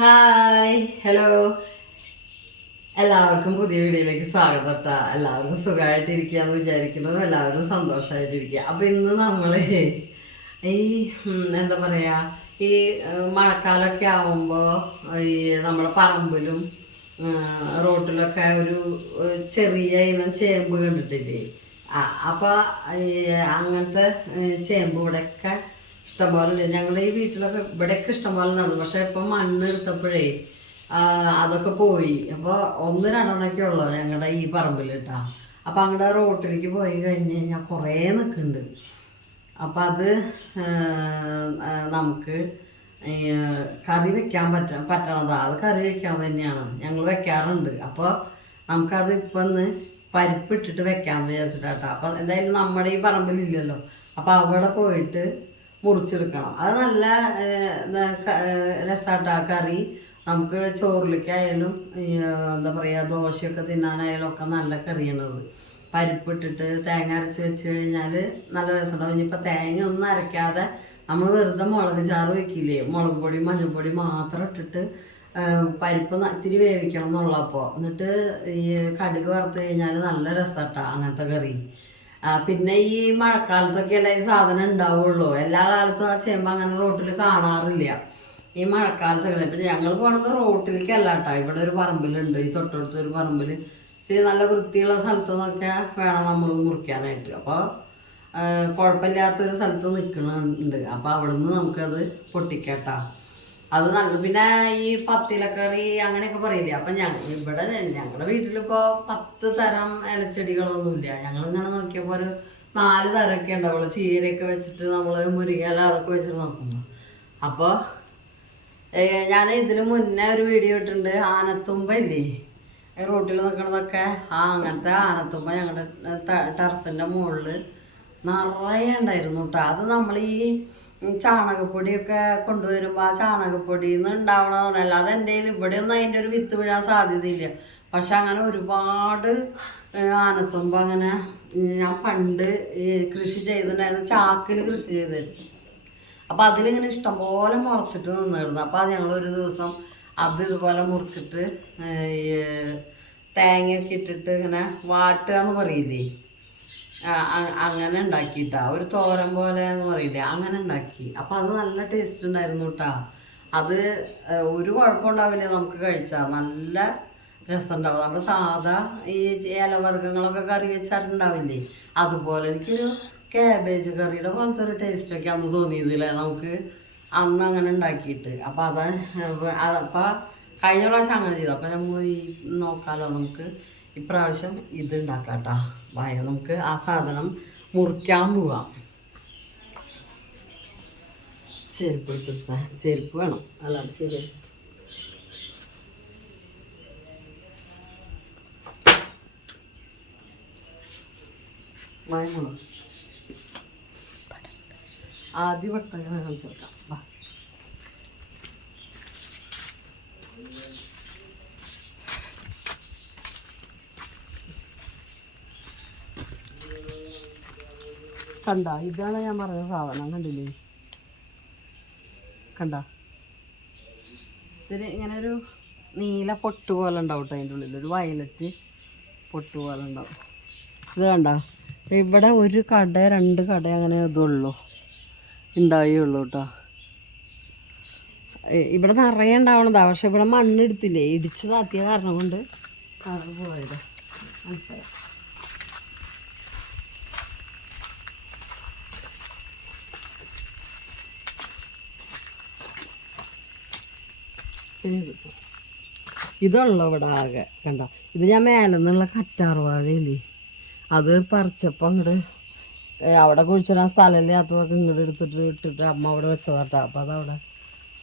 Hi hello എല്ലാവർക്കും പുതിയ വീഡിയോയിലേക്ക് സ്വാഗതം കേട്ടോ. എല്ലാവർക്കും സുഖമായിട്ടിരിക്കുകയെന്ന് വിചാരിക്കുന്നു. എല്ലാവരും സന്തോഷമായിട്ടിരിക്കുക. അപ്പം ഇന്ന് നമ്മൾ ഈ എന്താ പറയുക, ഈ മഴക്കാലമൊക്കെ ആകുമ്പോൾ ഈ നമ്മുടെ പറമ്പിലും റോട്ടിലൊക്കെ ഒരു ചെറിയ ഇനം ചേമ്പ് കണ്ടിട്ടില്ലേ? അപ്പോൾ അങ്ങനത്തെ ചേമ്പ് ഇവിടെയൊക്കെ ഇഷ്ടംപോലെ ഇല്ല. ഞങ്ങളുടെ ഈ വീട്ടിലൊക്കെ ഇവിടെയൊക്കെ ഇഷ്ടംപോലെ ഉണ്ടായിരുന്നു. പക്ഷെ ഇപ്പം മണ്ണ് എടുത്തപ്പോഴേ അതൊക്കെ പോയി. അപ്പോൾ ഒന്ന് രണ്ടെണ്ണമൊക്കെ ഉള്ളൂ ഞങ്ങളുടെ ഈ പറമ്പിൽ കേട്ടോ. അപ്പോൾ അങ്ങടെ റോട്ടിലേക്ക് പോയി കഴിഞ്ഞ് കഴിഞ്ഞാൽ കുറേ നിൽക്കുന്നുണ്ട്. അപ്പം അത് നമുക്ക് കറി വെക്കാൻ പറ്റണതാണ്. അത് കറി വെക്കാൻ തന്നെയാണ് ഞങ്ങൾ വെക്കാറുണ്ട്. അപ്പോൾ നമുക്കത് ഇപ്പം ഒന്ന് പരിപ്പിട്ടിട്ട് വെക്കാമെന്ന് വിചാരിച്ചിട്ടാട്ടോ. അപ്പം എന്തായാലും നമ്മുടെ ഈ പറമ്പിലില്ലല്ലോ. അപ്പോൾ അവിടെ പോയിട്ട് മുറിച്ചെടുക്കണം. അത് നല്ല രസമായിട്ടാ കറി. നമുക്ക് ചോറിലേക്കായാലും എന്താ പറയുക, ദോശയൊക്കെ തിന്നാനായാലും ഒക്കെ നല്ല കറിയാണത്. പരിപ്പിട്ടിട്ട് തേങ്ങ അരച്ച് വെച്ച് കഴിഞ്ഞാൽ നല്ല രസമുണ്ടാവും. ഇനിയിപ്പോൾ തേങ്ങ ഒന്നും അരയ്ക്കാതെ നമ്മൾ വെറുതെ മുളക് ചാറ് വെക്കില്ലേ, മുളക് പൊടി മഞ്ഞൾപ്പൊടി മാത്രം ഇട്ടിട്ട് പരിപ്പ് ഇത്തിരി വേവിക്കണം എന്നുള്ളപ്പോൾ, എന്നിട്ട് ഈ കടുക് വറുത്ത് കഴിഞ്ഞാൽ നല്ല രസമാട്ടാ അങ്ങനത്തെ കറി. പിന്നെ ഈ മഴക്കാലത്തൊക്കെ അല്ല ഈ സാധനം ഉണ്ടാവുള്ളൂ. എല്ലാ കാലത്തും ആ ചേമ്പ് അങ്ങനെ റോട്ടിൽ കാണാറില്ല. ഈ മഴക്കാലത്തൊക്കെ ഇപ്പം ഞങ്ങൾ പോണത് റോട്ടിലേക്കല്ല കേട്ടോ. ഇവിടെ ഒരു പറമ്പിലുണ്ട്, ഈ തൊട്ടടുത്തൊരു പറമ്പിൽ ഇത്തിരി നല്ല വൃത്തിയുള്ള സ്ഥലത്ത് നിന്നൊക്കെ വേണം നമ്മൾ മുറിക്കാനായിട്ട്. അപ്പോൾ കുഴപ്പമില്ലാത്തൊരു സ്ഥലത്ത് നിൽക്കുന്നുണ്ട്. അപ്പോൾ അവിടെ നിന്ന് നമുക്കത് പൊട്ടിക്കട്ടാ. അത് നല്ല. പിന്നെ ഈ പത്തിലക്കറി അങ്ങനെയൊക്കെ പറയില്ലേ. അപ്പം ഇവിടെ ഞങ്ങളുടെ വീട്ടിലിപ്പോൾ 10 തരം ഇലച്ചെടികളൊന്നുമില്ല. ഞങ്ങളിങ്ങനെ നോക്കിയപ്പോൾ ഒരു 4 തരമൊക്കെ ഉണ്ടാവുള്ളൂ. ചീരയൊക്കെ വെച്ചിട്ട് നമ്മൾ മുരിങ്ങയില അതൊക്കെ വെച്ചിട്ട് നോക്കുമ്പോൾ. അപ്പോൾ ഞാൻ ഇതിന് മുന്നേ ഒരു വീഡിയോ ഇട്ടിട്ടുണ്ട്. ആനത്തുമ്പ ഇല്ലേ റോട്ടിൽ നിൽക്കണതൊക്കെ, അങ്ങനത്തെ ആനത്തുമ്പ ഞങ്ങളുടെ ടെറസിൻ്റെ മുകളിൽ നിറയെ ഉണ്ടായിരുന്നു കേട്ടോ. അത് നമ്മൾ ഈ ചാണകപ്പൊടിയൊക്കെ കൊണ്ടുവരുമ്പോൾ ആ ചാണകപ്പൊടിയിൽ നിന്ന് ഉണ്ടാവണതാണ്. അല്ലാതെ എൻ്റെ ഇവിടെ ഒന്നും അതിൻ്റെ ഒരു വിത്ത് വീഴാൻ സാധ്യതയില്ല. പക്ഷെ അങ്ങനെ ഒരുപാട് ആനത്തുമ്പ അങ്ങനെ ഞാൻ പണ്ട് കൃഷി ചെയ്തിട്ടുണ്ടായിരുന്നു. ചാക്കിൽ കൃഷി ചെയ്തിരുന്നു. അപ്പോൾ അതിലിങ്ങനെ ഇഷ്ടംപോലെ മുളച്ചിട്ട് നിന്നിരുന്നു. അപ്പോൾ അത് ഞങ്ങളൊരു ദിവസം അത് ഇതുപോലെ മുറിച്ചിട്ട് തേങ്ങയൊക്കെ ഇട്ടിട്ട് ഇങ്ങനെ വാട്ടുക എന്ന് പറയില്ലേ, അങ്ങനെ ഉണ്ടാക്കിയിട്ടാ. ഒരു തോരൻ പോലെ എന്ന് പറയില്ലേ, അങ്ങനെ ഉണ്ടാക്കി. അപ്പം അത് നല്ല ടേസ്റ്റ് ഉണ്ടായിരുന്നു കേട്ടോ. അത് ഒരു കുഴപ്പമുണ്ടാവില്ല, നമുക്ക് കഴിച്ചാൽ നല്ല രസമുണ്ടാവും. നമ്മൾ സാധാ ഈ ഇലവർഗ്ഗങ്ങളൊക്കെ കറി വെച്ചാലുണ്ടാവില്ലേ, അതുപോലെ എനിക്കൊരു കാബേജ് കറിയുടെ പോലത്തെ ഒരു ടേസ്റ്റൊക്കെ അന്ന് തോന്നിയതില്ലേ നമുക്ക് അന്ന് അങ്ങനെ ഉണ്ടാക്കിയിട്ട്. അപ്പം അപ്പം കഴിഞ്ഞ പ്രാവശ്യം അങ്ങനെ ചെയ്തു. അപ്പം നമ്മൾ ഈ നോക്കാമല്ലോ, നമുക്ക് ഇപ്രാവശ്യം ഇത് ഉണ്ടാക്കാം കേട്ടോ. വായ നമുക്ക് ആ സാധനം മുറിക്കാൻ പോവാം. ചെരുപ്പ് എടുത്തിട്ടാ, ചെരുപ്പ് വേണം, അല്ലാതെ ശരി. വായ ആദ്യം വെട്ടം കാണിച്ചു കൊടുക്കാം. വാ, കണ്ട, ഇതാണ് ഞാൻ പറഞ്ഞ സാധനം. കണ്ടില്ലേ, കണ്ട, ഇതിന് ഇങ്ങനെ ഒരു നീല പൊട്ട് പോലെ ഉണ്ടാവും കേട്ടോ. അതിൻ്റെ ഉള്ളിൽ ഒരു വയലറ്റ് പൊട്ട് പോലെ ഉണ്ടാവും. ഇത് കണ്ട, ഇവിടെ ഒരു കട 2 കട അങ്ങനെ ഇതുള്ളൂ, ഉണ്ടാവുള്ളൂ കേട്ടോ. ഇവിടെ നിറയെ ഉണ്ടാവണതാ. പക്ഷെ ഇവിടെ മണ്ണെടുത്തില്ലേ, ഇടിച്ച് താത്തിയ കാരണം കൊണ്ട് അത് പോയത്. മനസ്സിലായി. ഇതുള്ളൂ ഇവിടെ ആകെ. കണ്ട, ഇത് ഞാൻ മേലെ നിന്നുള്ള കറ്റാർവാഴയില്ലേ, അത് പറിച്ചപ്പോൾ അങ്ങോട്ട് അവിടെ കുഴിച്ചിടാൻ സ്ഥലമില്ലാത്തതൊക്കെ ഇങ്ങോട്ട് എടുത്തിട്ട് ഇട്ടിട്ട് അമ്മ അവിടെ വെച്ചതാട്ടോ. അപ്പം അതവിടെ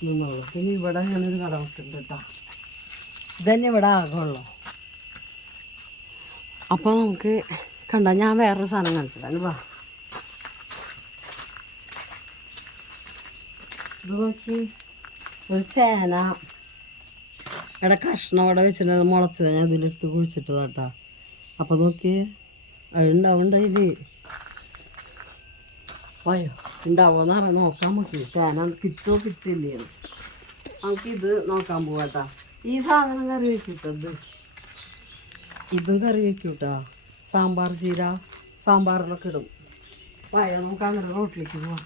നിന്നുള്ളൂ. പിന്നെ ഇവിടെ അങ്ങനെ ഒരു കട വിട്ടിട്ടുണ്ട് കേട്ടോ. ഇതന്നെ ഇവിടെ ആകെയുള്ളൂ. അപ്പോൾ നമുക്ക് കണ്ട, ഞാൻ വേറൊരു സാധനം കാണിച്ചിട്ടാണ്. വാ, ഇത് നോക്കി, ഒരു ചേന ഇവിടെ കഷ്ണം അവിടെ വെച്ചിട്ട് മുളച്ചത് ഞാൻ ഇതിലെടുത്ത് കുഴിച്ചിട്ടതാട്ടാ. അപ്പം നോക്കി, അതുണ്ടാവുണ്ടായില്ലേ, പോയോ ഉണ്ടാവുമെന്ന് അറിയാൻ നോക്കാൻ നോക്കി. ചേന കിട്ടോ കിട്ടില്ലേ. നമുക്കിത് നോക്കാൻ പോവാട്ടാ. ഈ സാധനം കറി വെക്കൂട്ടത്, ഇതും കറി വെക്കൂട്ടാ. സാമ്പാർ ചീര സാമ്പാറിലൊക്കെ ഇടും. വായ നമുക്ക് അങ്ങനെ റോട്ടിലേക്ക് പോവാം.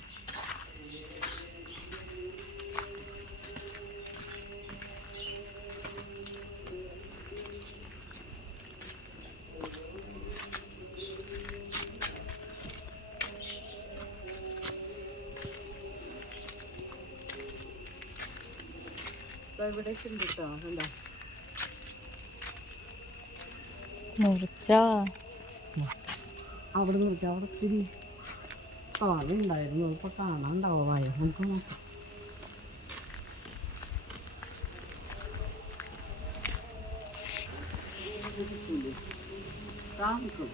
ഇവിടെ ഉണ്ട് കേട്ടോ. എന്താ മുറിച്ചാ അവിടെ നിർത്തി. അവിടെ ഒത്തിരി കാടുണ്ടായിരുന്നു. ഇപ്പൊ കാണാണ്ടാവോ വായ? നമുക്ക് നോക്കാം. കാണിക്കും.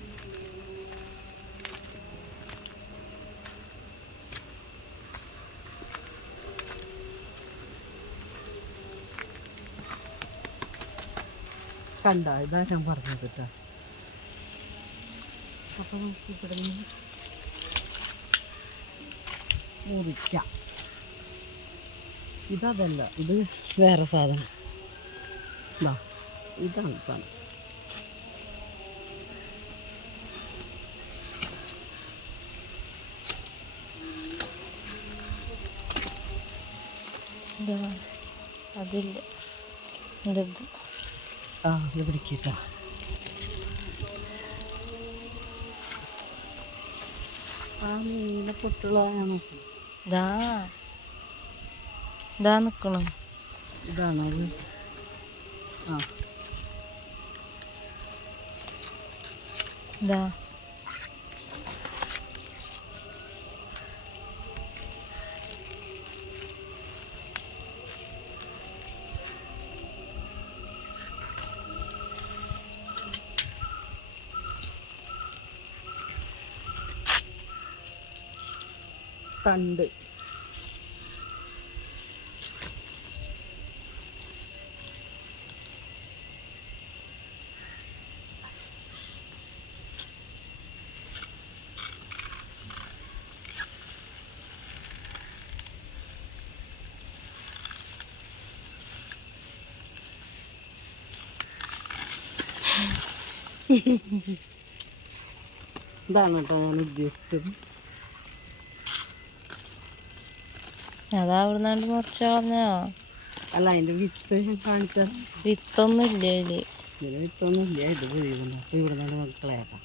കണ്ട, ഇതാ ഞാൻ പറഞ്ഞത് കേട്ടോ. അപ്പൊ നമുക്ക് ഇവിടെ നിന്ന് മുറിക്കാം. ഇതല്ല, ഇത് വേറെ സാധനം. ഇതാണ് സാധനം. അതില്ല, ഇത് പിടിക്കട്ടോ. ആ നീല പൊട്ടുള്ളതാണ്. ഇതാ നിക്കണം. ഇതാണത്. ആ ഇതാ തണ്ട്. ഇതാണ് കേട്ടോ ഞാൻ ഉദ്ദേശിച്ചത്. അതാ അവിടുന്നാണ്ട് മുറിച്ച് കളഞ്ഞോ? അല്ല, അതിൻ്റെ വിത്ത് കാണിച്ചാൽ. വിത്തൊന്നും ഇല്ല ഇതില്. ഇതിന് വിത്തൊന്നും ഇല്ല. ഇത് പൊഴിയുന്നുണ്ട്. അപ്പോൾ ഇവിടെ നിന്നാണ് കളയാട്ടോ.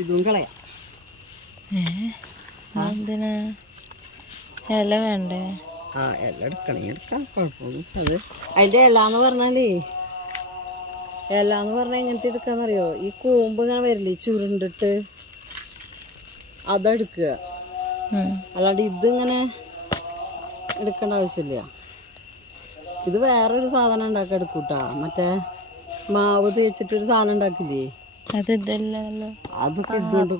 ഇതും കളയാം. എന്തിനാ? ഇല വേണ്ടേ? ആ, ഇല എടുക്കണമെങ്കിൽ എടുക്കാം, കുഴപ്പമൊന്നും. അത് അതിൻ്റെ ഇലാന്ന് പറഞ്ഞാലേ, ഇലാന്ന് പറഞ്ഞാൽ എങ്ങനത്തെ എടുക്കാന്നറിയോ? ഈ കൂമ്പ് ഇങ്ങനെ വരില്ലേ ചുരുണ്ടിട്ട്, അതെടുക്കുക. അല്ലാണ്ട് ഇതിങ്ങനെ എടുക്കേണ്ട ആവശ്യമില്ല. ഇത് വേറൊരു സാധനം ഉണ്ടാക്കാൻ എടുക്കൂട്ടാ. മറ്റേ മാവ് തേച്ചിട്ടൊരു സാധനം ഉണ്ടാക്കില്ലേ, അത് ഇതല്ലല്ലോ. അതൊക്കെ ഇതുകൊണ്ടും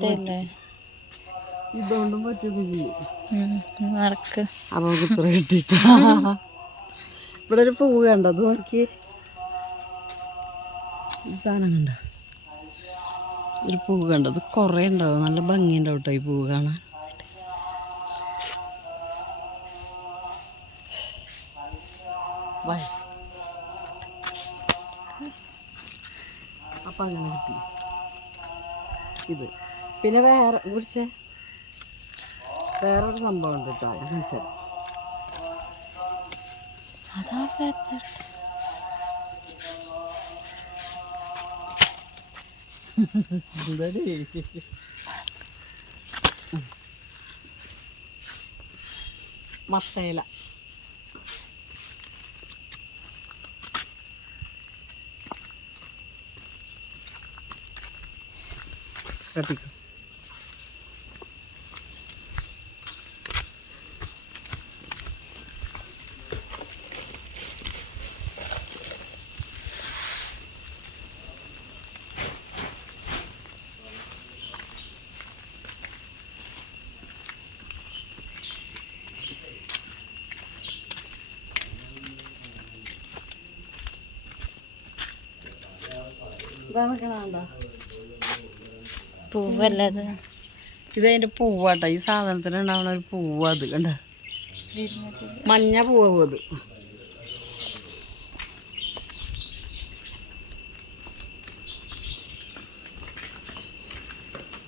പറ്റുന്നില്ലേ. നടക്ക്. അപ്പൊ ഇത്ര കിട്ടിട്ട. ഇവിടെ ഒരു പൂവ് കണ്ടത് നോക്കി. സാധനം കണ്ട ഒരു പൂവ് കണ്ടത് കുറേ ഉണ്ടാവും. നല്ല ഭംഗിയുണ്ടാവും കേട്ടോ ഈ പൂവ് കാണാൻ. അപ്പം അങ്ങനെ കിട്ടി ഇത്. പിന്നെ വേറെ കുറിച്ച് വേറൊരു സംഭവം ഉണ്ട് കേട്ടോ. കാണിച്ചാൽ മത്തയില. കത്തിക്കും. പൂവല്ല അത്. ഇതതിൻ്റെ പൂവാട്ടോ. ഈ സാധനത്തിന് ഉണ്ടാവുന്ന ഒരു പൂവ്. അത് കണ്ട, മഞ്ഞ പൂവ് അത്.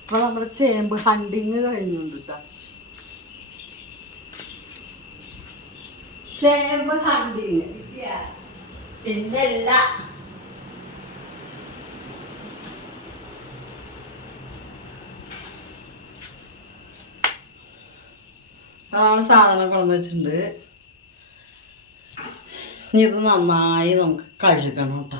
അപ്പൊ നമ്മുടെ ചേമ്പ് ഹണ്ടിങ് കഴിഞ്ഞുണ്ട് കേട്ടോ. ചേമ്പ് ഹണ്ടിങ് പിന്നല്ല നമ്മൾ സാധനം കൊണ്ടു വെച്ചിട്ടുണ്ട്. ഇനി ഇത് നന്നായി നമുക്ക് കഴുകണം കേട്ടോ.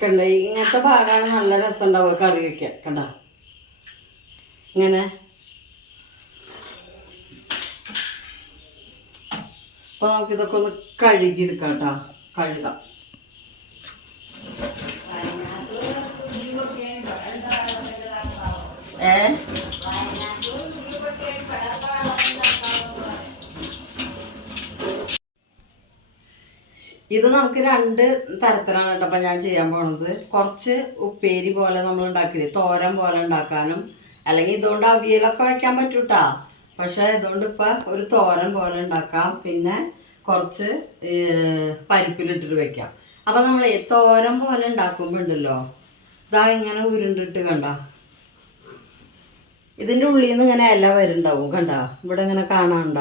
കണ്ട ഇങ്ങനത്തെ ഭാഗമാണ് നല്ല രസം ഉണ്ടാവുക കറി വയ്ക്കാൻ. കണ്ട ഇങ്ങനെ. അപ്പൊ നമുക്കിതൊക്കെ ഒന്ന് കഴുകിയെടുക്കാം കേട്ടോ. കഴുകാം. ഇത് നമുക്ക് 2 തരത്തിലാണ് കേട്ടോ ഞാൻ ചെയ്യാൻ പോണത്. കുറച്ച് ഉപ്പേരി പോലെ നമ്മൾ ഉണ്ടാക്കില്ലേ, തോരൻ പോലെ ഉണ്ടാക്കാനും, അല്ലെങ്കിൽ ഇതുകൊണ്ട് അവിയലൊക്കെ വെക്കാൻ പറ്റൂട്ടാ. പക്ഷെ ഇതുകൊണ്ട് ഇപ്പം ഒരു തോരൻ പോലെ ഉണ്ടാക്കാം. പിന്നെ കുറച്ച് പരിപ്പിലിട്ടിട്ട് വെക്കാം. അപ്പം നമ്മൾ തോരൻ പോലെ ഉണ്ടാക്കുമ്പോൾ ഉണ്ടല്ലോ, ഇതാ ഇങ്ങനെ ഉരുണ്ടിട്ട് കണ്ട ഇതിൻ്റെ ഉള്ളിൽ നിന്ന് ഇങ്ങനെ ഇല വരുന്നുണ്ടാവും. കണ്ട ഇവിടെ ഇങ്ങനെ കാണാണ്ട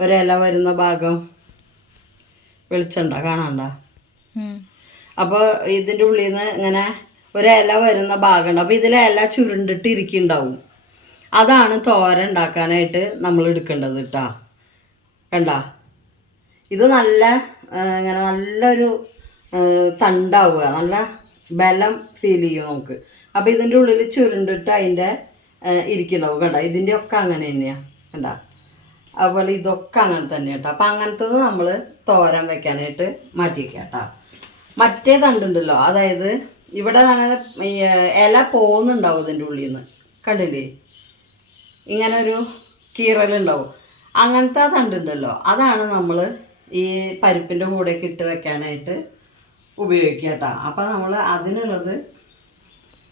ഒരില വരുന്ന ഭാഗം വെളിച്ചണ്ട കാണാണ്ട. അപ്പോൾ ഇതിൻ്റെ ഉള്ളിൽ നിന്ന് ഇങ്ങനെ ഒരില വരുന്ന ഭാഗമുണ്ട്. അപ്പോൾ ഇതിലെ ഇല ചുരുണ്ടിട്ട് ഇരിക്കുന്നുണ്ടാവും. അതാണ് തോരൻ ഉണ്ടാക്കാനായിട്ട് നമ്മൾ എടുക്കേണ്ടത് കേട്ടോ. കണ്ട ഇത് നല്ല ഇങ്ങനെ നല്ലൊരു തണ്ടാവുക, നല്ല ബലം ഫീൽ ചെയ്യും നമുക്ക്. അപ്പോൾ ഇതിൻ്റെ ഉള്ളിൽ ചുരുണ്ടിട്ട് അതിൻ്റെ ഇരിക്കുന്നുണ്ടാവും. കണ്ട ഇതിൻ്റെ ഒക്കെ അങ്ങനെ തന്നെയാണ്. കണ്ട അതുപോലെ ഇതൊക്കെ അങ്ങനെ തന്നെ കേട്ടോ. അപ്പം അങ്ങനത്തത് നമ്മൾ തോരൻ വെക്കാനായിട്ട് മാറ്റി വയ്ക്കാം കേട്ടോ. മറ്റേ തണ്ടുണ്ടല്ലോ, അതായത് ഇവിടെ ഈ ഇല പോകുന്നുണ്ടാവും ഇതിൻ്റെ ഉള്ളിൽ നിന്ന്. കണ്ടില്ലേ ഇങ്ങനെ ഒരു കീറലുണ്ടാവും. അങ്ങനത്തെ തണ്ടുണ്ടല്ലോ, അതാണ് നമ്മൾ ഈ പരിപ്പിൻ്റെ കൂടെയൊക്കെ ഇട്ട് വെക്കാനായിട്ട് ഉപയോഗിക്കുക കേട്ടോ. അപ്പം നമ്മൾ അതിനുള്ളത്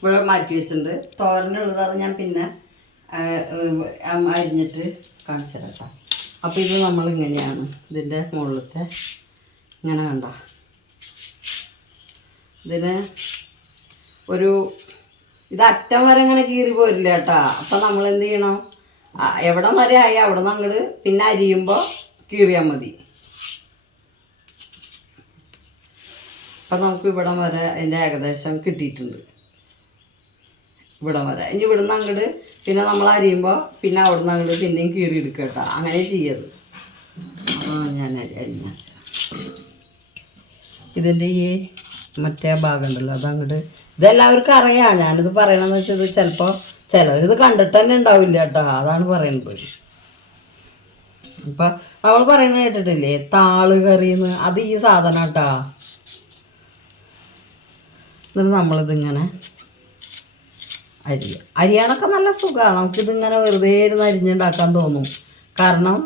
ഇവിടെ മാറ്റി വെച്ചിട്ടുണ്ട്. തോരനുള്ളത് അത് ഞാൻ പിന്നെ അരിഞ്ഞിട്ട് കാണിച്ചു തരാം കേട്ടോ. അപ്പോൾ ഇത് നമ്മളിങ്ങനെയാണ് ഇതിൻ്റെ മുകളിലത്തെ ഇങ്ങനെ കണ്ട ഇതിന് ഒരു ഇത് അറ്റം വരെ ഇങ്ങനെ കീറി പോരില്ല കേട്ടോ. അപ്പം നമ്മൾ എന്ത് ചെയ്യണം, എവിടം വരെ ആയി അവിടെ നിന്ന് അങ്ങോട്ട് പിന്നെ അരിയുമ്പോൾ കീറിയാൽ മതി. അപ്പം നമുക്ക് ഇവിടം വരെ അതിൻ്റെ ഏകദേശം കിട്ടിയിട്ടുണ്ട്. ഇവിടം വരെ. ഇനി ഇവിടുന്ന് അങ്ങോട്ട് പിന്നെ നമ്മൾ അരിയുമ്പോൾ പിന്നെ അവിടെ നിന്ന് അങ്ങോട്ട് പിന്നെയും കീറി എടുക്കുക കേട്ടോ. അങ്ങനെ ചെയ്യത്. അപ്പോൾ ഞാൻ അരിഞ്ഞ ഇതിൻ്റെ ഈ മറ്റേ ഭാഗം ഉണ്ടല്ലോ അതങ്ങോട്ട് ഇതെല്ലാവർക്കും അറിയാം. ഞാനിത് പറയണമെന്ന് വെച്ചത് ചിലപ്പോൾ ചിലവരിത് കണ്ടിട്ട് തന്നെ ഉണ്ടാവില്ല കേട്ടോ. അതാണ് പറയണത്. ഇപ്പം നമ്മൾ പറയണത് കേട്ടിട്ടില്ലേ താള് കറിയെന്ന്, അത് ഈ സാധനം കേട്ടോ. എന്നിട്ട് നമ്മളിതിങ്ങനെ അരിയാനൊക്കെ നല്ല സുഖമാണ്. നമുക്കിതിങ്ങനെ വെറുതെ ഇരുന്ന് അരിഞ്ഞുണ്ടാക്കാൻ തോന്നും. കാരണം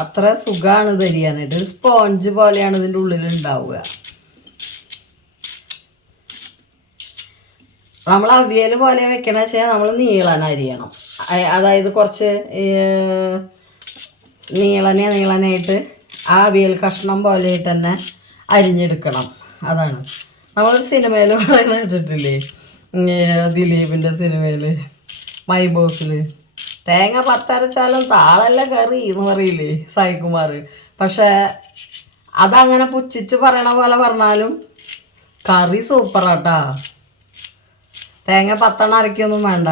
അത്ര സുഖമാണ് ഇത് അരിയാനായിട്ട്. ഒരു സ്പോഞ്ച് പോലെയാണ് ഇതിൻ്റെ ഉള്ളിൽ ഉണ്ടാവുക. നമ്മൾ അവിയൽ പോലെ വെക്കണ വെച്ചാൽ നമ്മൾ നീളന അരിയണം. അതായത് കുറച്ച് നീളനായിട്ട് ആ അവിയൽ കഷ്ണം പോലെ തന്നെ അരിഞ്ഞെടുക്കണം. അതാണ് നമ്മളൊരു സിനിമയിൽ പറയുന്നത് കേട്ടിട്ടില്ലേ, ദിലീപിൻ്റെ സിനിമയിൽ മൈ ബോസിൽ തേങ്ങ 10 അരച്ചാലും താളല്ല കറി എന്ന് പറയില്ലേ സായികുമാർ. പക്ഷേ അതങ്ങനെ പുച്ഛിച്ച് പറയണ പോലെ പറഞ്ഞാലും കറി സൂപ്പറാട്ടാ. തേങ്ങ 10 അരയ്ക്കൊന്നും വേണ്ട,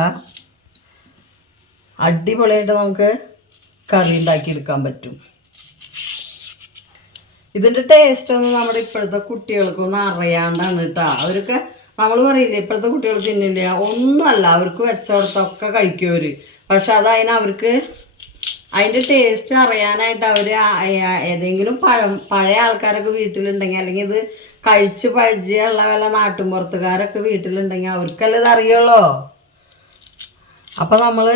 അടിപൊളിയായിട്ട് നമുക്ക് കറി ഉണ്ടാക്കിയെടുക്കാൻ പറ്റും. ഇതിൻ്റെ ടേസ്റ്റൊന്നും നമ്മുടെ ഇപ്പോഴത്തെ കുട്ടികൾക്കൊന്നും അറിയാണ്ടാണ് കേട്ടോ. അവർക്ക് നമ്മൾ പറയില്ലേ ഇപ്പോഴത്തെ കുട്ടികൾ തിന്നില്ല, ഒന്നുമല്ല. അവർക്ക് വെച്ചോടത്തൊക്കെ കഴിക്കും അവർ. പക്ഷെ അവർക്ക് അതിൻ്റെ ടേസ്റ്റ് അറിയാനായിട്ട് അവർ ഏതെങ്കിലും പഴയ ആൾക്കാരൊക്കെ വീട്ടിലുണ്ടെങ്കിൽ, അല്ലെങ്കിൽ ഇത് കഴിച്ച് പരിചയമുള്ള വല്ല നാട്ടുമ്പുറത്തുകാരൊക്കെ വീട്ടിലുണ്ടെങ്കിൽ അവർക്കല്ലേ ഇത് അറിയുള്ളൂ. അപ്പം നമ്മൾ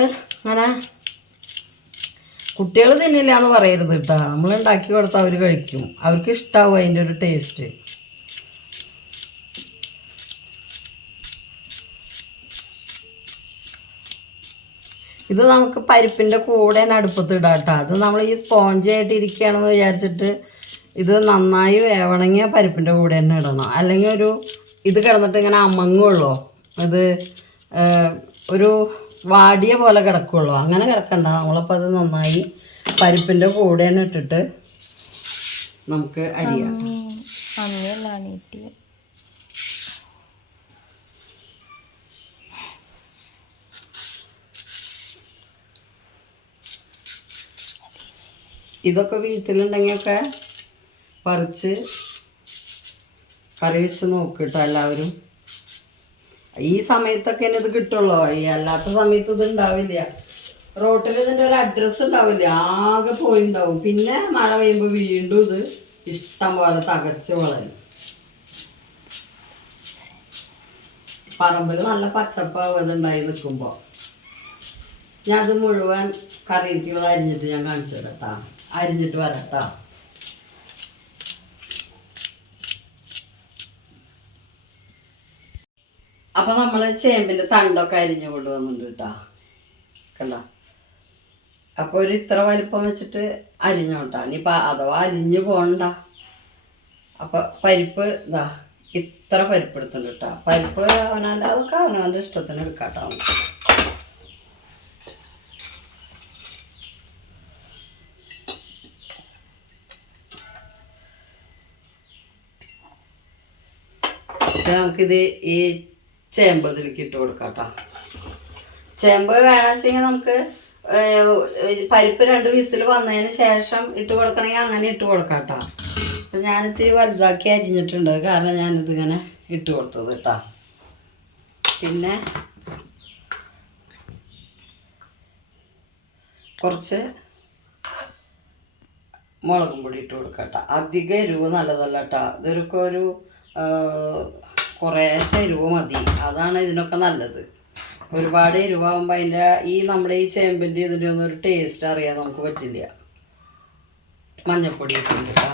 അങ്ങനെ കുട്ടികൾ തിന്നില്ല എന്ന് പറയരുത് കേട്ടോ. നമ്മൾ ഉണ്ടാക്കി കൊടുത്താൽ അവർ കഴിക്കും. അവർക്ക് ഇഷ്ടമാവും അതിൻ്റെ ഒരു ടേസ്റ്റ്. ഇത് നമുക്ക് പരിപ്പിൻ്റെ കൂടെ തന്നെ അടുപ്പത്ത് ഇടാം കേട്ടോ. അത് നമ്മൾ ഈ സ്പോഞ്ച് ആയിട്ട് ഇരിക്കുകയാണെന്ന് വിചാരിച്ചിട്ട് ഇത് നന്നായി വേവണമെങ്കിൽ പരിപ്പിൻ്റെ കൂടെ തന്നെ ഇടണം. അല്ലെങ്കിൽ ഇത് കിടന്നിട്ട് ഇങ്ങനെ അമങ്ങുള്ളൂ, ഇത് ഒരു വാടിയ പോലെ കിടക്കുള്ളൂ. അങ്ങനെ കിടക്കണ്ട. നമ്മളപ്പോൾ അത് നന്നായി പരിപ്പിൻ്റെ കൂടെ തന്നെ ഇട്ടിട്ട് നമുക്ക് അരിയാം. ഇതൊക്കെ വീട്ടിലുണ്ടെങ്കിലൊക്കെ പറിച്ച് കറി വെച്ച് നോക്കിട്ടോ എല്ലാവരും. ഈ സമയത്തൊക്കെ ഇത് കിട്ടുള്ളൂ, ഈ അല്ലാത്ത സമയത്ത് ഇത് ഉണ്ടാവില്ല. റോട്ടിൽ ഇതിൻ്റെ ഒരു അഡ്രസ്സ് ഉണ്ടാവില്ല, ആകെ പോയിണ്ടാവും. പിന്നെ മഴ പെയ്യുമ്പോൾ വീണ്ടും ഇത് ഇഷ്ടം പോലെ തകച്ച് വളരും. പറമ്പിൽ നല്ല പച്ചപ്പാവും ഇതുണ്ടായി നിൽക്കുമ്പോൾ. ഞാൻ അത് മുഴുവൻ കറിക്കുള്ളത് അരിഞ്ഞിട്ട് ഞാൻ കാണിച്ചു തരട്ടാ, അരിഞ്ഞിട്ട് വരട്ടാ. അപ്പൊ നമ്മള് ചേമ്പിന്റെ തണ്ടൊക്കെ അരിഞ്ഞു കൊണ്ടുവന്നിട്ടുണ്ട് കേട്ടാ, കണ്ട. അപ്പൊ ഇത്ര വലിപ്പം വെച്ചിട്ട് അരിഞ്ഞോട്ടാ. ഇനിയിപ്പൊ അഥവാ അരിഞ്ഞു പോണ്ട. അപ്പൊ പരിപ്പ് ഇതാ ഇത്ര പരിപ്പ് എടുത്തിട്ടുണ്ട് കേട്ടാ. പരിപ്പ് അതൊക്കെ അവനവൻ്റെ ഇഷ്ടത്തിന് എടുക്കാട്ടോ. നമുക്കിത് ഈ ചേമ്പ് ഇതിലേക്ക് ഇട്ട് കൊടുക്കാം കേട്ടോ. ചേമ്പ് വേണമെന്ന് വെച്ചെങ്കിൽ നമുക്ക് പരിപ്പ് 2 വിസിൽ വന്നതിന് ശേഷം ഇട്ട് കൊടുക്കണമെങ്കിൽ അങ്ങനെ ഇട്ട് കൊടുക്കാം കേട്ടോ. അപ്പം ഞാനിത്തിരി വലുതാക്കി അരിഞ്ഞിട്ടുണ്ട്, കാരണം ഞാനിതിങ്ങനെ ഇട്ട് കൊടുത്തത് കേട്ടോ. പിന്നെ കുറച്ച് മുളകും പൊടി ഇട്ട് കൊടുക്കാം കേട്ടോ. അധികം എരിവ് നല്ലതല്ല കേട്ടോ. ഇതൊക്കെ ഒരു കുറേശ്ശെ എരിവ് മതി, അതാണ് ഇതിനൊക്കെ നല്ലത്. ഒരുപാട് എരിവാകുമ്പോൾ അതിൻ്റെ നമ്മുടെ ഈ ചേമ്പിൻ്റെ ഇതിൻ്റെ ഒന്നും ഒരു ടേസ്റ്റ് അറിയാൻ നമുക്ക് പറ്റില്ല. മഞ്ഞൾപ്പൊടി ഇട്ടുണ്ട് കേട്ടോ.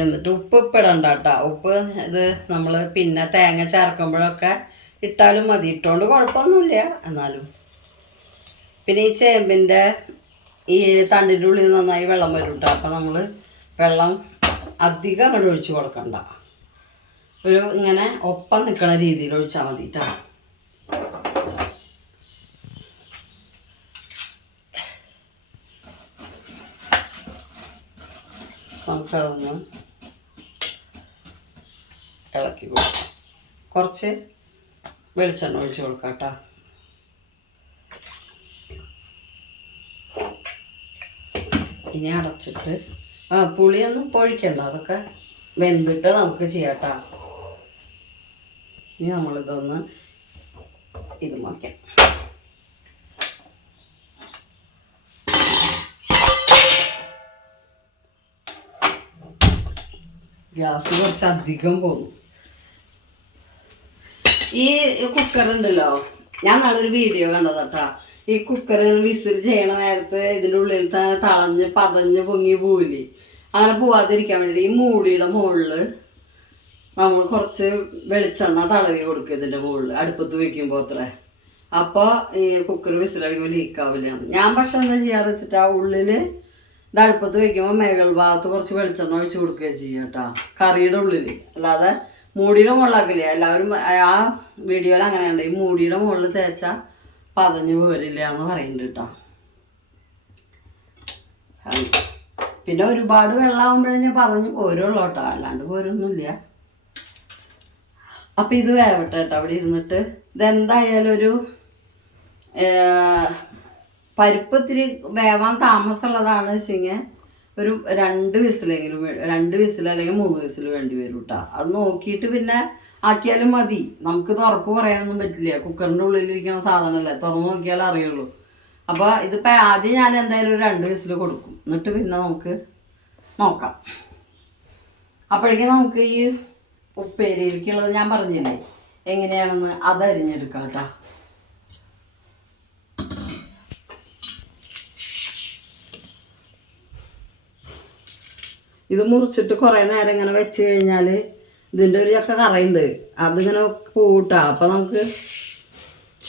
എന്നിട്ട് ഉപ്പ് ഇടണ്ട കേട്ടോ. ഉപ്പ് ഇത് നമ്മൾ പിന്നെ തേങ്ങ ചേർക്കുമ്പോഴൊക്കെ ഇട്ടാലും മതി, ഇട്ടുകൊണ്ട് കുഴപ്പമൊന്നുമില്ല. എന്നാലും പിന്നെ ഈ ചേമ്പിൻ്റെ ഈ തണ്ടിൻ്റെ ഉള്ളിൽ നന്നായി വെള്ളം വരും കേട്ടോ. അപ്പം നമ്മൾ വെള്ളം അധികം അങ്ങോട്ട് ഒഴിച്ച് കൊടുക്കണ്ട, ഇങ്ങനെ ഒപ്പം നിൽക്കണ രീതിയിൽ ഒഴിച്ചാൽ മതി കേട്ടോ. നമുക്കതൊന്ന് ഇളക്കി കൊടുക്കാം. കുറച്ച് വെളിച്ചെണ്ണ ഒഴിച്ച് കൊടുക്കാം കേട്ടോ. ഇനി അടച്ചിട്ട് പുളിയൊന്നും പൊഴിക്കണ്ട, അതൊക്കെ വെന്തിട്ട് നമുക്ക് ചെയ്യാം കേട്ടോ. ഇനി നമ്മളിതൊന്ന് ഇത് മാറ്റാം. ഗ്യാസ് കുറച്ച് അധികം പോകും. ഈ കുക്കർ ഉണ്ടല്ലോ, ഞാൻ നല്ലൊരു വീഡിയോ കണ്ടതാട്ടാ. ഈ കുക്കർ വിസിൽ ചെയ്യണ നേരത്ത് ഇതിൻ്റെ ഉള്ളിൽ തന്നെ തളഞ്ഞ് പതഞ്ഞ് പൊങ്ങി പോവില്ലേ, അങ്ങനെ പോവാതിരിക്കാൻ വേണ്ടി ഈ മൂടിയുടെ മുകളിൽ നമ്മൾ കുറച്ച് വെളിച്ചെണ്ണ തടവി കൊടുക്കുക ഇതിൻ്റെ മുകളിൽ അടുപ്പത്ത് വെക്കുമ്പോൾ അത്ര. അപ്പോൾ ഈ കുക്കർ വിസിലടിക്കുമ്പോൾ ലീക്കാവില്ല. ഞാൻ പക്ഷെ എന്താ ചെയ്യാറ് വെച്ചിട്ട് ആ ഉള്ളിൽ ഇത് അടുപ്പത്ത് വെക്കുമ്പോൾ മേകൾ ഭാഗത്ത് കുറച്ച് വെളിച്ചെണ്ണ ഒഴിച്ച് കൊടുക്കുകയും ചെയ്യാം കേട്ടോ, കറിയുടെ ഉള്ളിൽ. അല്ലാതെ മൂടിയുടെ മുകളിലാക്കില്ല. എല്ലാവരും ആ വീഡിയോയിൽ അങ്ങനെയുണ്ട്, ഈ മൂടിയുടെ മുകളിൽ തേച്ചാൽ പതഞ്ഞ് പോരില്ല എന്ന് പറയുന്നുണ്ട് കേട്ടോ. പിന്നെ ഒരുപാട് വെള്ളമാകുമ്പോഴേ പതഞ്ഞ് പോരുള്ളൂ കേട്ടോ, അല്ലാണ്ട് പോരൊന്നുമില്ല. അപ്പം ഇത് വേവട്ടെ കേട്ടോ അവിടെ ഇരുന്നിട്ട്. ഇതെന്തായാലും ഒരു പരിപ്പ് ഇത്തിരി വേവാൻ താമസമുള്ളതാണ് വെച്ചെങ്കിൽ ഒരു 2 വിസിലെങ്കിലും 2 വിസിൽ അല്ലെങ്കിൽ 3 വിസിൽ വേണ്ടി വരും കേട്ടോ. അത് നോക്കിയിട്ട് പിന്നെ ആക്കിയാലും മതി. നമുക്കിത് ഉറപ്പ് പറയാനൊന്നും പറ്റില്ല, കുക്കറിൻ്റെ ഉള്ളിലിരിക്കുന്ന സാധനമല്ലേ, തുറന്ന് നോക്കിയാലേ അറിയുള്ളൂ. അപ്പോൾ ഇതിപ്പോൾ ആദ്യം ഞാൻ എന്തായാലും ഒരു 2 വിസിൽ കൊടുക്കും, എന്നിട്ട് പിന്നെ നമുക്ക് നോക്കാം. അപ്പോഴേക്കും നമുക്ക് ഈ ഉപ്പേരിയിലേക്കുള്ളത് ഞാൻ പറഞ്ഞില്ലേ എങ്ങനെയാണെന്ന്, അത് അരിഞ്ഞെടുക്കാം കേട്ടോ. ഇത് മുറിച്ചിട്ട് കുറേ നേരം ഇങ്ങനെ വെച്ച് കഴിഞ്ഞാൽ ഇതിൻ്റെ ഒരു ചക്ക കറയുണ്ട്, അതിങ്ങനെ പൂട്ടാ. അപ്പം നമുക്ക്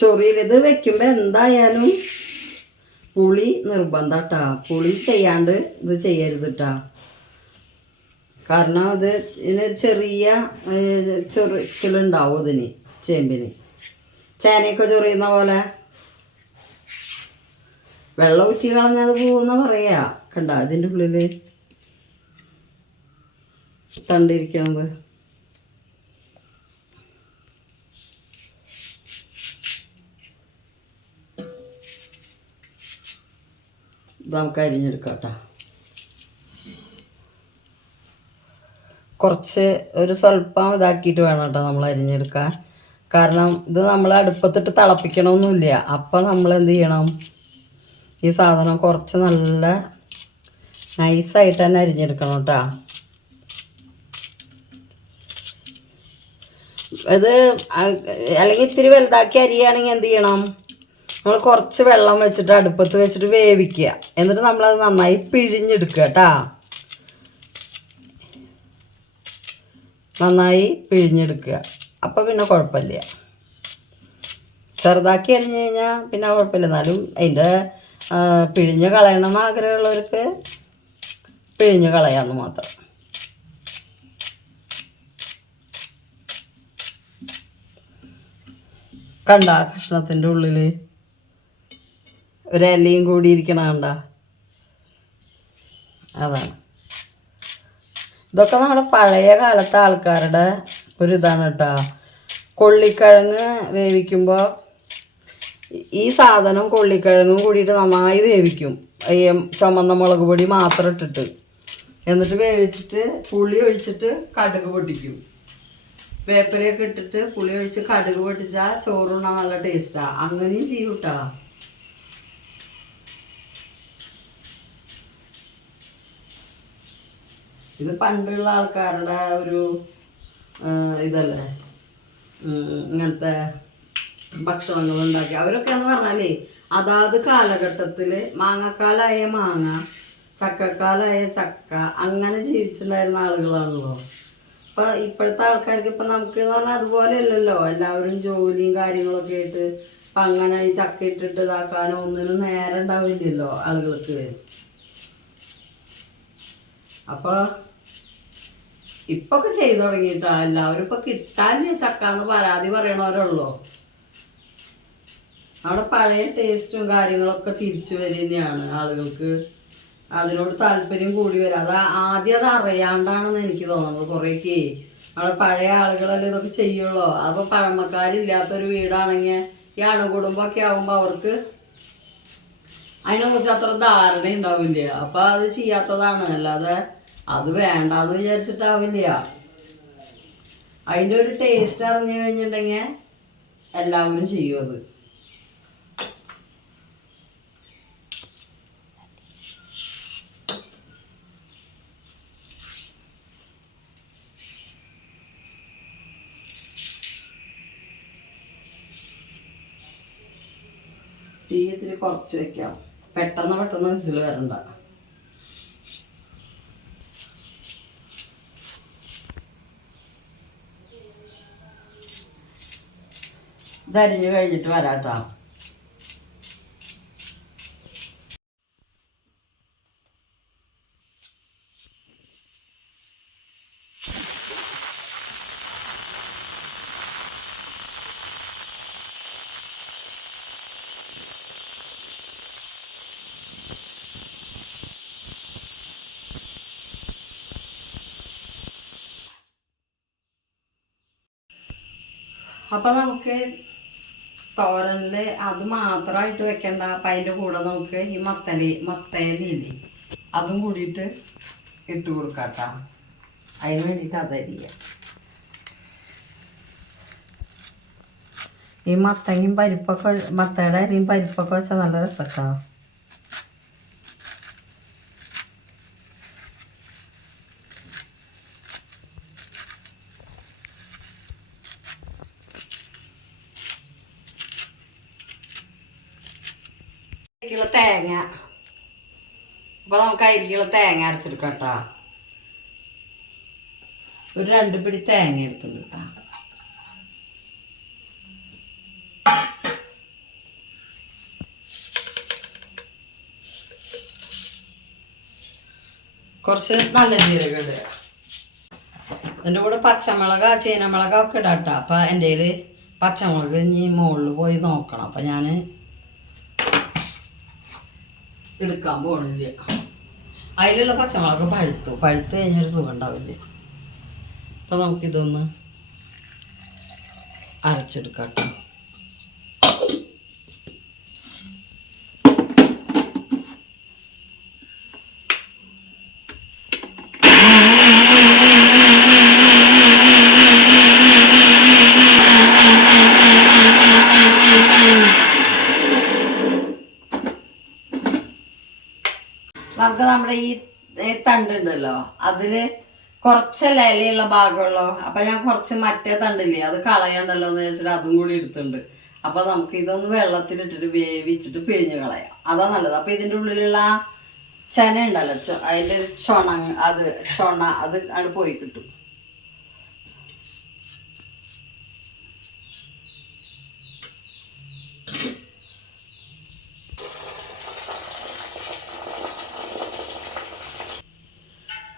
ചൊറിയിൽ ഇത് വെക്കുമ്പോൾ എന്തായാലും പുളി നിർബന്ധം കേട്ടോ. പുളി ചെയ്യാണ്ട് ഇത് ചെയ്യരുത് കേട്ടോ. കാരണം ഇത് ഇതിനൊരു ചെറിയ ചൊറിച്ചിലുണ്ടാവും ഇതിന്, ചേമ്പിന്. ചേനയൊക്കെ ചൊറിയുന്ന പോലെ വെള്ളം ഊറ്റി കളഞ്ഞത് പോകുന്ന പറയാ. കണ്ട അതിൻ്റെ ഉള്ളിൽ തണ്ടിരിക്കണത്. ഇത് നമുക്ക് അരിഞ്ഞെടുക്കാം കേട്ടോ. കുറച്ച് ഒരു സ്വല്പം ഇതാക്കിയിട്ട് വേണം കേട്ടോ നമ്മൾ അരിഞ്ഞെടുക്കാൻ. കാരണം ഇത് നമ്മൾ അടുപ്പത്തിട്ട് തിളപ്പിക്കണമൊന്നുമില്ല. അപ്പം നമ്മൾ എന്ത് ചെയ്യണം, ഈ സാധനം കുറച്ച് നല്ല നൈസായിട്ട് തന്നെ അരിഞ്ഞെടുക്കണം കേട്ടോ. ഇത് അല്ലെങ്കിൽ ഇത്തിരി വലുതാക്കി അരിയാണെങ്കിൽ എന്ത് ചെയ്യണം, നമ്മൾ കുറച്ച് വെള്ളം വെച്ചിട്ട് അടുപ്പത്ത് വെച്ചിട്ട് വേവിക്കുക. എന്നിട്ട് നമ്മളത് നന്നായി പിഴിഞ്ഞെടുക്കുക കേട്ടോ. നന്നായി പിഴിഞ്ഞെടുക്കുക. അപ്പോൾ പിന്നെ കുഴപ്പമില്ല. ചെറുതാക്കി അരിഞ്ഞു കഴിഞ്ഞാൽ പിന്നെ കുഴപ്പമില്ല. എന്നാലും അതിൻ്റെ പിഴിഞ്ഞ് കളയണമെന്ന് ആഗ്രഹമുള്ളവർക്ക് പിഴിഞ്ഞ് കളയാമെന്ന് മാത്രം. കണ്ട കഷ്ണത്തിൻ്റെ ഉള്ളിൽ ഒരു ഇലയും കൂടി ഇരിക്കണ കണ്ട. അതാണ്. ഇതൊക്കെ നമ്മുടെ പഴയ കാലത്തെ ആൾക്കാരുടെ ഒരു ഇതാണ് കേട്ടോ. കൊള്ളിക്കിഴങ്ങ് വേവിക്കുമ്പോൾ ഈ സാധനം കൊള്ളിക്കിഴങ്ങും കൂടിയിട്ട് നന്നായി വേവിക്കും. ഈ ചുമന്ന മുളക് പൊടി മാത്രം ഇട്ടിട്ട്. എന്നിട്ട് വേവിച്ചിട്ട് പുളി ഒഴിച്ചിട്ട് കടുക് പൊട്ടിക്കും. വേപ്പിലയൊക്കെ ഇട്ടിട്ട് പുളി ഒഴിച്ച് കടുക് പൊട്ടിച്ചാൽ ചോറുണ്ണാൻ നല്ല ടേസ്റ്റാണ്. അങ്ങനെയും ചെയ്യും കേട്ടോ. ഇത് പണ്ടുള്ള ആൾക്കാരുടെ ഒരു ഇതല്ലേ, ഇങ്ങനത്തെ ഭക്ഷണങ്ങൾ ഉണ്ടാക്കി. അവരൊക്കെ എന്ന് പറഞ്ഞാലേ അതാത് കാലഘട്ടത്തിൽ മാങ്ങക്കാലായ മാങ്ങ, ചക്കക്കാലായ ചക്ക, അങ്ങനെ ജീവിച്ചിട്ടുണ്ടായിരുന്ന ആളുകളാണല്ലോ. അപ്പം ഇപ്പോഴത്തെ ആൾക്കാർക്ക് ഇപ്പം നമുക്ക് എന്ന് പറഞ്ഞാൽ അതുപോലെ അല്ലല്ലോ. എല്ലാവരും ജോലിയും കാര്യങ്ങളൊക്കെ ആയിട്ട് അപ്പം അങ്ങനെ ഈ ചക്ക ഇട്ടിട്ട് ഇതാക്കാനോ ഒന്നിനും നേരം ഉണ്ടാവില്ലല്ലോ ആളുകൾക്ക്. അപ്പോൾ ഇപ്പൊക്കെ ചെയ്തു തുടങ്ങിയിട്ടാ എല്ലാവരും. ഇപ്പൊ കിട്ടാൻ ചക്കാന്ന് പരാതി പറയണവരുള്ളൂ. അവിടെ പഴയ ടേസ്റ്റും കാര്യങ്ങളൊക്കെ തിരിച്ചു വരിക തന്നെയാണ്. ആളുകൾക്ക് അതിനോട് താല്പര്യം കൂടി വരും. അത് ആദ്യം അത് അറിയാണ്ടാണെന്ന് എനിക്ക് തോന്നുന്നത്. കുറേക്ക് അവിടെ പഴയ ആളുകളല്ലേ ഇതൊക്കെ ചെയ്യുള്ളൂ. അപ്പോൾ പഴമക്കാരില്ലാത്തൊരു വീടാണെങ്കിൽ ഈ അണുകുടുംബമൊക്കെ ആകുമ്പോൾ അവർക്ക് അതിനെക്കുറിച്ച് അത്ര ധാരണ ഉണ്ടാവില്ല. അപ്പം അത് ചെയ്യാത്തതാണ്. അല്ലാതെ അത് വേണ്ടാന്ന് വിചാരിച്ചിട്ടാവില്ല. അതിൻ്റെ ഒരു ടേസ്റ്റ് അറിഞ്ഞു കഴിഞ്ഞിട്ടുണ്ടെങ്കിൽ എല്ലാവരും ചെയ്യും അത്. തീ ഇത്തിരി കുറച്ച് വെക്കാം. പെട്ടെന്ന് വിസിൽ വരണ്ട. ഇതരിഞ്ഞ് കഴിഞ്ഞിട്ട് വരാട്ടോ. അപ്പം നമുക്ക് തോരനിൽ അത് മാത്രമായിട്ട് വെക്കണ്ട. അപ്പം അതിൻ്റെ കൂടെ നമുക്ക് ഈ മത്തേലില്ലേ അതും കൂടിയിട്ട് ഇട്ട് കൊടുക്കാം കേട്ടോ. അതിന് വേണ്ടിയിട്ട് അതരിയാം. ഈ മത്തങ്ങയും പരിപ്പൊക്കെ, മത്തയുടെ അരിയും പരിപ്പൊക്കെ വെച്ചാൽ നല്ല രസട്ടോ. തേങ്ങ, അപ്പോൾ നമുക്ക് അരിക്കുള്ള തേങ്ങ അരച്ചെടുക്കാം കേട്ടോ. ഒരു 2 പിടി തേങ്ങ എടുത്തിട്ട് കേട്ടോ. കുറച്ച് നല്ല ജീരകം ഇടുക. അതിൻ്റെ കൂടെ പച്ചമുളക് ചീനമുളക് ഒക്കെ ഇടാം കേട്ടോ. അപ്പം എൻ്റെ കയ്യിൽ പച്ചമുളക് ഇനി മുകളിൽ പോയി നോക്കണം. അപ്പം ഞാൻ എടുക്കാൻ പോകണില്ല. അതിലുള്ള പച്ചമുളക് പഴുത്ത് കഴിഞ്ഞൊരു സുഖം ഉണ്ടാവില്ല. അപ്പം നമുക്കിതൊന്ന് അരച്ചെടുക്കാം കേട്ടോ. നമുക്ക് നമ്മുടെ ഈ തണ്ടുണ്ടല്ലോ അതില് കുറച്ചല്ലേ ഇലയുള്ള ഭാഗമുള്ളൂ. അപ്പൊ ഞാൻ കുറച്ച് മറ്റേ തണ്ടില്ലേ അത് കളയണ്ടല്ലോ എന്ന് വെച്ചിട്ട് അതും കൂടി എടുത്തിട്ടുണ്ട്. അപ്പൊ നമുക്ക് ഇതൊന്ന് വെള്ളത്തിലിട്ടിട്ട് വേവിച്ചിട്ട് പിഴിഞ്ഞ് കളയാം. അതാ നല്ലത്. അപ്പൊ ഇതിൻ്റെ ഉള്ളിലുള്ള ചെന ഉണ്ടല്ലോ അതിൻ്റെ ചൊണ അത് അവിടെ പോയി കിട്ടും.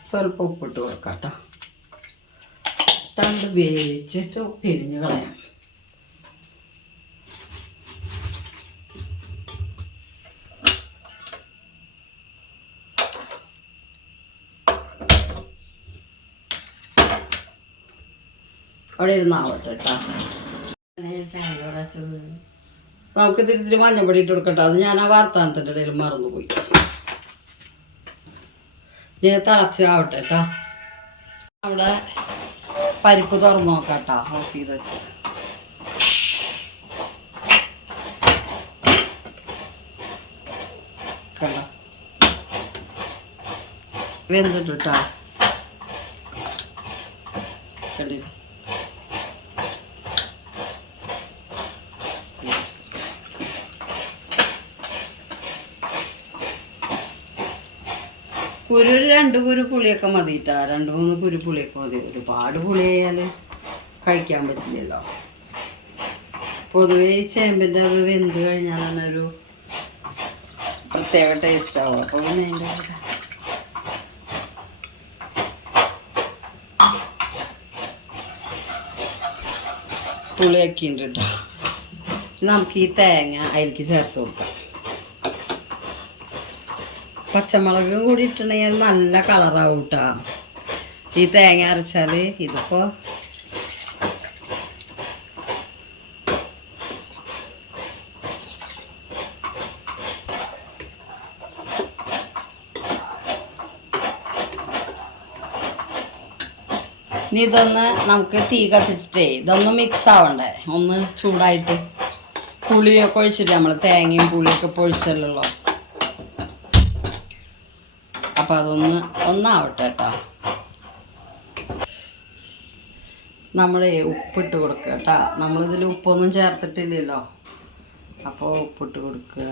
സ്വല്പം ഉപ്പിട്ട് കൊടുക്കാം കേട്ടോ. തണ്ട് വേവിച്ചിട്ട് പിഴിഞ്ഞ് കളയാം. അവിടെ ഇരുന്നാവട്ടെ കേട്ടോ. നമുക്ക് ഇത്തിരി മഞ്ഞപ്പൊടി ഇട്ട് കൊടുക്കട്ടോ. അത് ഞാൻ ആ വാർത്താനത്തിൻ്റെ ഇടയിൽ മറന്നുപോയി. ഇനി തിളച്ച് ആവട്ടെ കേട്ടോ. നമ്മുടെ പരിപ്പ് തുറന്ന് നോക്കാം കേട്ടോ. ഓഫ് ചെയ്ത് വെച്ച് കണ്ടോ വെന്തിട്ട് കേട്ടോ. കണ്ടില്ല ഒരു 2 കുരു പുളിയൊക്കെ മതി കേട്ടോ. 2-3 കുരു പുളിയൊക്കെ മതി. ഒരുപാട് പുളിയായാൽ കഴിക്കാൻ പറ്റില്ലല്ലോ. പൊതുവേ ഈ ചേമ്പിൻ്റെ അത് വെന്ത് കഴിഞ്ഞാലാണ് ഒരു പ്രത്യേക ടേസ്റ്റ് ആവും. അപ്പോൾ പിന്നെ അതിൻ്റെ പുളിയൊക്കെയുണ്ട് കേട്ടോ. നമുക്ക് ഈ തേങ്ങ അതിലേക്ക് ചേർത്ത് കൊടുക്കാം. പച്ചമുളകും കൂടി ഇട്ടുണ്ടെങ്കിൽ നല്ല കളറാവും കേട്ടോ. ഈ തേങ്ങ അരച്ചാൽ ഇതിപ്പോൾ ഇനി ഇതൊന്ന് നമുക്ക് തീ കത്തിച്ചിട്ടേ ഇതൊന്ന് മിക്സ് ആവണ്ടേ. ഒന്ന് ചൂടായിട്ട് പുളിയൊക്കെ ഒഴിച്ചിട്ട് നമ്മൾ തേങ്ങയും പുളിയൊക്കെ പൊഴിച്ചല്ലോ. അപ്പം ഒന്നാവട്ടെ കേട്ടോ. നമ്മൾ ഉപ്പിട്ട് കൊടുക്കുക കേട്ടോ. നമ്മളിതിൽ ഉപ്പൊന്നും ചേർത്തിട്ടില്ലല്ലോ. അപ്പോൾ ഉപ്പിട്ട് കൊടുക്കുക.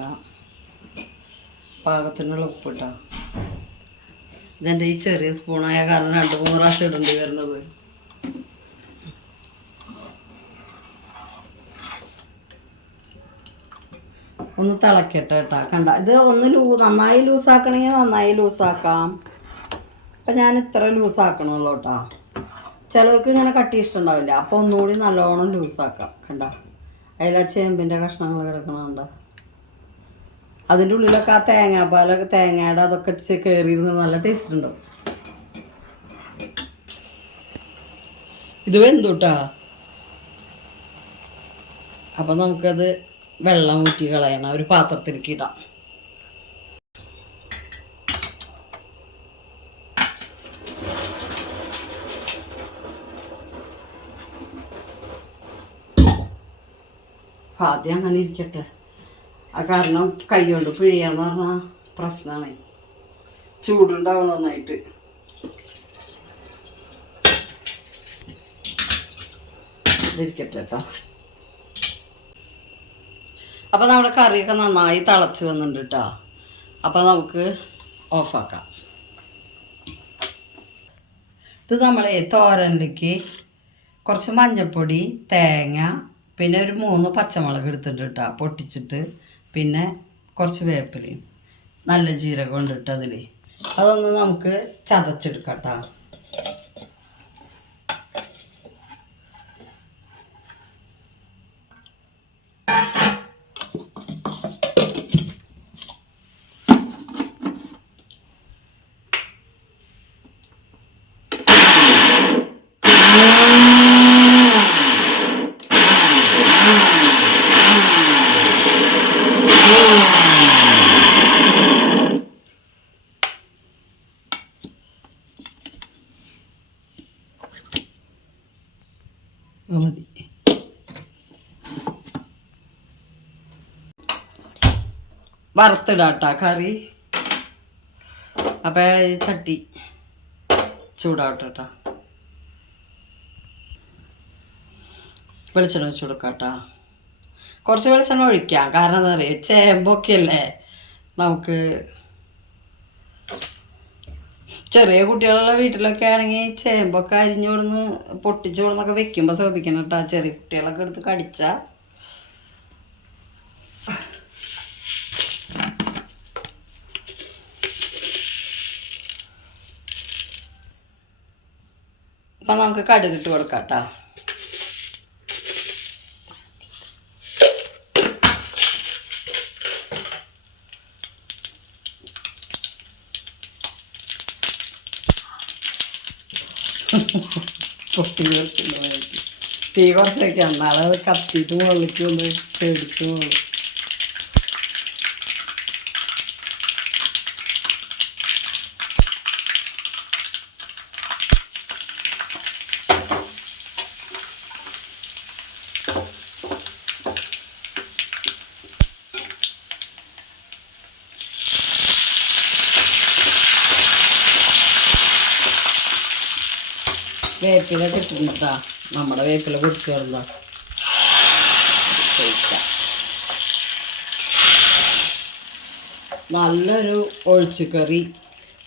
പാകത്തിനുള്ള ഉപ്പിട്ടോ. ഇതെൻ്റെ ഈ ചെറിയ സ്പൂണായ കാരണം 2-3 പ്രാവശ്യം ഇടേണ്ടി വരുന്നത്. ഒന്ന് തിളക്കട്ടെ കേട്ടോ. കണ്ട ഇത് ഒന്ന് നന്നായി ലൂസാക്കണമെങ്കിൽ നന്നായി ലൂസാക്കാം. അപ്പം ഞാൻ ഇത്ര ലൂസാക്കണമല്ലോ കേട്ടോ. ചിലർക്ക് ഇങ്ങനെ കട്ടി ഇഷ്ടമുണ്ടാവില്ല. അപ്പോൾ ഒന്നുകൂടി നല്ലോണം ലൂസാക്കാം. കണ്ട അതിൽ ആ ചേമ്പിൻ്റെ കഷ്ണങ്ങൾ കിടക്കണുണ്ട്. അതിൻ്റെ ഉള്ളിലൊക്കെ ആ തേങ്ങാപ്പാലൊക്കെ തേങ്ങയുടെ അതൊക്കെ കയറിയിരുന്ന് നല്ല ടേസ്റ്റ് ഉണ്ടാവും. ഇത് വെന്തുട്ടാ. അപ്പം നമുക്കത് വെള്ളം ഊറ്റി കളയണം. ഒരു പാത്രത്തിലേക്ക് ഇടാം. ആദ്യം അങ്ങനെ ഇരിക്കട്ടെ. ആ കാരണം കൈ കൊണ്ട് പിഴിയാന്ന് പറഞ്ഞാൽ പ്രശ്നമാണ്. ചൂടുണ്ടാവും നന്നായിട്ട്. ഇതിരിക്കട്ടെ കേട്ടോ. അപ്പോൾ നമ്മുടെ കറിയൊക്കെ നന്നായി തിളച്ച് വന്നിട്ടുണ്ട് കേട്ടോ. അപ്പോൾ നമുക്ക് ഓഫാക്കാം. ഇത് നമ്മൾ തോരനിലേക്ക് കുറച്ച് മഞ്ഞൾപ്പൊടി, തേങ്ങ, പിന്നെ ഒരു 3 പച്ചമുളക് എടുത്തിട്ട് കേട്ടോ പൊട്ടിച്ചിട്ട്, പിന്നെ കുറച്ച് വേപ്പിലയും നല്ല ജീരകം ഉണ്ട് കേട്ടോ അതിൽ. അതൊന്ന് നമുക്ക് ചതച്ചെടുക്കാം കേട്ടോ. മതി. വറുത്തിടാട്ടാ കറി. അപ്പം ഈ ചട്ടി ചൂടാവട്ടെ. വെളിച്ചെണ്ണ വെച്ച് കൊടുക്കാട്ടാ. കുറച്ച് വെളിച്ചെണ്ണ ഒഴിക്കാം. കാരണം എന്താ പറയുക, ചേമ്പൊക്കെ അല്ലേ നമുക്ക്. ചെറിയ കുട്ടികളുള്ള വീട്ടിലൊക്കെ ആണെങ്കിൽ ചേമ്പൊക്കെ അരിഞ്ഞു കൊടുന്ന് പൊട്ടിച്ചു കൊടുന്നൊക്കെ വെക്കുമ്പോൾ ശ്രദ്ധിക്കണം കേട്ടോ. ചെറിയ കുട്ടികളൊക്കെ എടുത്ത് കടിച്ചാൽ അപ്പം നമുക്ക് കടുകിട്ട് കൊടുക്കാം കേട്ടോ. പൊട്ടി വെക്കുന്ന തീ കുറച്ചൊക്കെ എന്നാൽ അത് കത്തിയിട്ട് മുകളിലേക്ക് ഒന്ന് പേടിച്ച് പോകും. വേപ്പില കിട്ടുന്നുണ്ടാ. നമ്മുടെ വേപ്പില പൊടിച്ച് കിടന്ന നല്ലൊരു ഒഴിച്ചുകറി.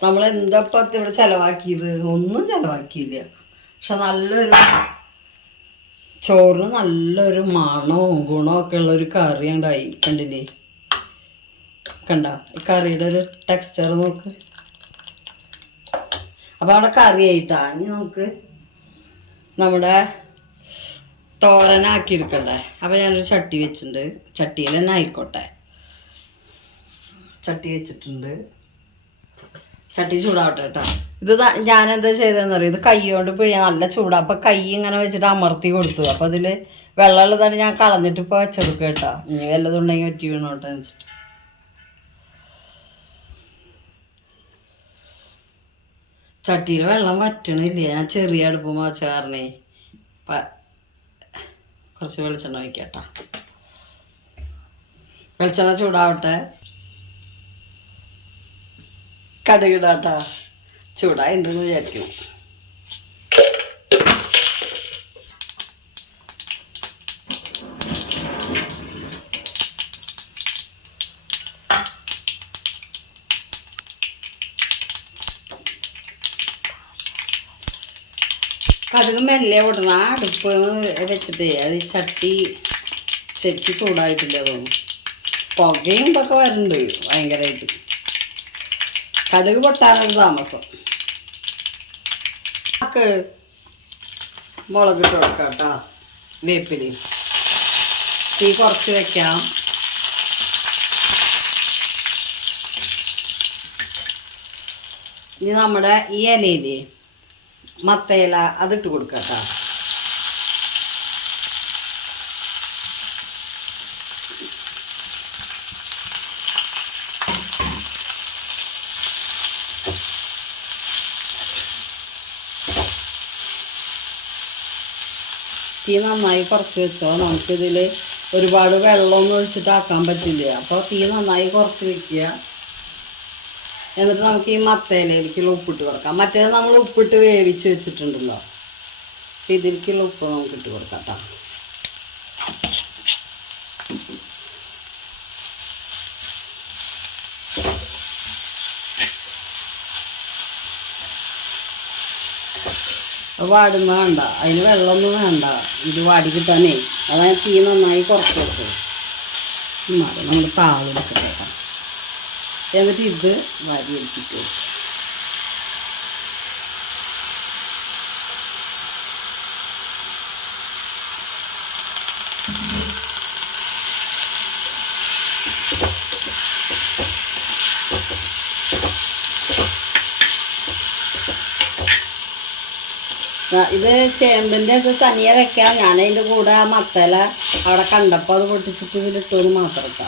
നമ്മൾ എന്താ ഇവിടെ ചിലവാക്കിയത്? ഒന്നും ചിലവാക്കിയില്ല. പക്ഷെ നല്ലൊരു ചോറിന് നല്ലൊരു മണവും ഗുണവും ഒക്കെ ഉള്ളൊരു കറി ഉണ്ടായി. കണ്ടില്ലേ? കണ്ട കറിയുടെ ഒരു ടെക്സ്ചർ നോക്ക്. അപ്പോൾ അവിടെ കറി ആയിട്ടാ. ഇനി നമുക്ക് നമ്മുടെ തോരനാക്കി എടുക്കണ്ടേ. അപ്പോൾ ഞാനൊരു ചട്ടി വെച്ചിട്ടുണ്ട്. ചട്ടിയിൽ തന്നെ ആയിക്കോട്ടെ. ചട്ടി വെച്ചിട്ടുണ്ട്. ചട്ടി ചൂടാവട്ടെ കേട്ടോ. ഇത് ഞാനെന്താ ചെയ്തതെന്ന് അറിയാം, ഇത് കൈ കൊണ്ട് പിഴിയാൻ നല്ല ചൂടാണ്. അപ്പോൾ കൈ ഇങ്ങനെ വെച്ചിട്ട് അമർത്തി കൊടുത്തു. അപ്പോൾ അതിൽ വെള്ളമുള്ളതാണ് ഞാൻ കളഞ്ഞിട്ട് ഇപ്പോൾ വെച്ചെടുക്കുക കേട്ടോ. ഇനി വല്ലതുണ്ടെങ്കിൽ ഒറ്റി വീണോട്ടെ എന്ന് വെച്ചിട്ട്. ചട്ടിയിൽ വെള്ളം വറ്റണില്ല. ഞാൻ ചെറിയ അടുപ്പ് വെച്ച കാരണേ കുറച്ച് വെളിച്ചെണ്ണ ഒഴിക്കട്ടോ. വെളിച്ചെണ്ണ ചൂടാവട്ടെ. കടുകിടാട്ടാ. ചൂടായിട്ടുണ്ടെന്ന് വിചാരിക്കണം. കടുക് മെല്ലെ വിടണം. ആ അടുപ്പ് വെച്ചിട്ടേ അത് ചട്ടി ശരിക്കും ചൂടായിട്ടില്ല തോന്നുന്നു. പുകയും ഇതൊക്കെ വരുന്നുണ്ട് ഭയങ്കരമായിട്ട്. കടുക് പൊട്ടാനൊരു താമസം. മുളകിട്ട് കൊടുക്കാം കേട്ടോ. വേപ്പില് തീ കുറച്ച് വെക്കാം. ഇനി നമ്മുടെ ഈ ഇലയില്ലേ മത്തയില അതിട്ട് കൊടുക്കാം കേട്ടോ. തീ നന്നായി കുറച്ച് വെച്ചോ. നമുക്കിതിൽ ഒരുപാട് വെള്ളമൊന്നും ഒഴിച്ചിട്ടാക്കാൻ പറ്റില്ല. അപ്പോൾ തീ നന്നായി കുറച്ച് വെക്കുക. എന്നിട്ട് നമുക്ക് ഈ മത്തയിലേക്കുള്ള ഉപ്പിട്ട് കൊടുക്കാം. മറ്റേത് നമ്മൾ ഉപ്പിട്ട് വേവിച്ച് വെച്ചിട്ടുണ്ടല്ലോ. ഇതിലേക്കുള്ള ഉപ്പ് നമുക്ക് ഇട്ട് കൊടുക്കാം കേട്ടോ. വാടുന്ന വേണ്ട, അതിന് വെള്ളമൊന്നും വേണ്ട. ഇത് വാടി കിട്ടാനേ അതായത് തീ നന്നായി കുറച്ച് വെച്ചത്. നമ്മൾ താളെടുക്കട്ടെ. എന്നിട്ട് ഇത് വാരി എടുത്തിട്ട് ഇത് ചേമ്പിൻ്റെ ഇത് തനിയെ വെക്കാം. ഞാനതിൻ്റെ കൂടെ ആ മത്തല അവിടെ കണ്ടപ്പോൾ അത് പൊട്ടിച്ചിട്ട് ഇതിലിട്ടോന്ന് മാത്രം ഇട്ടാ.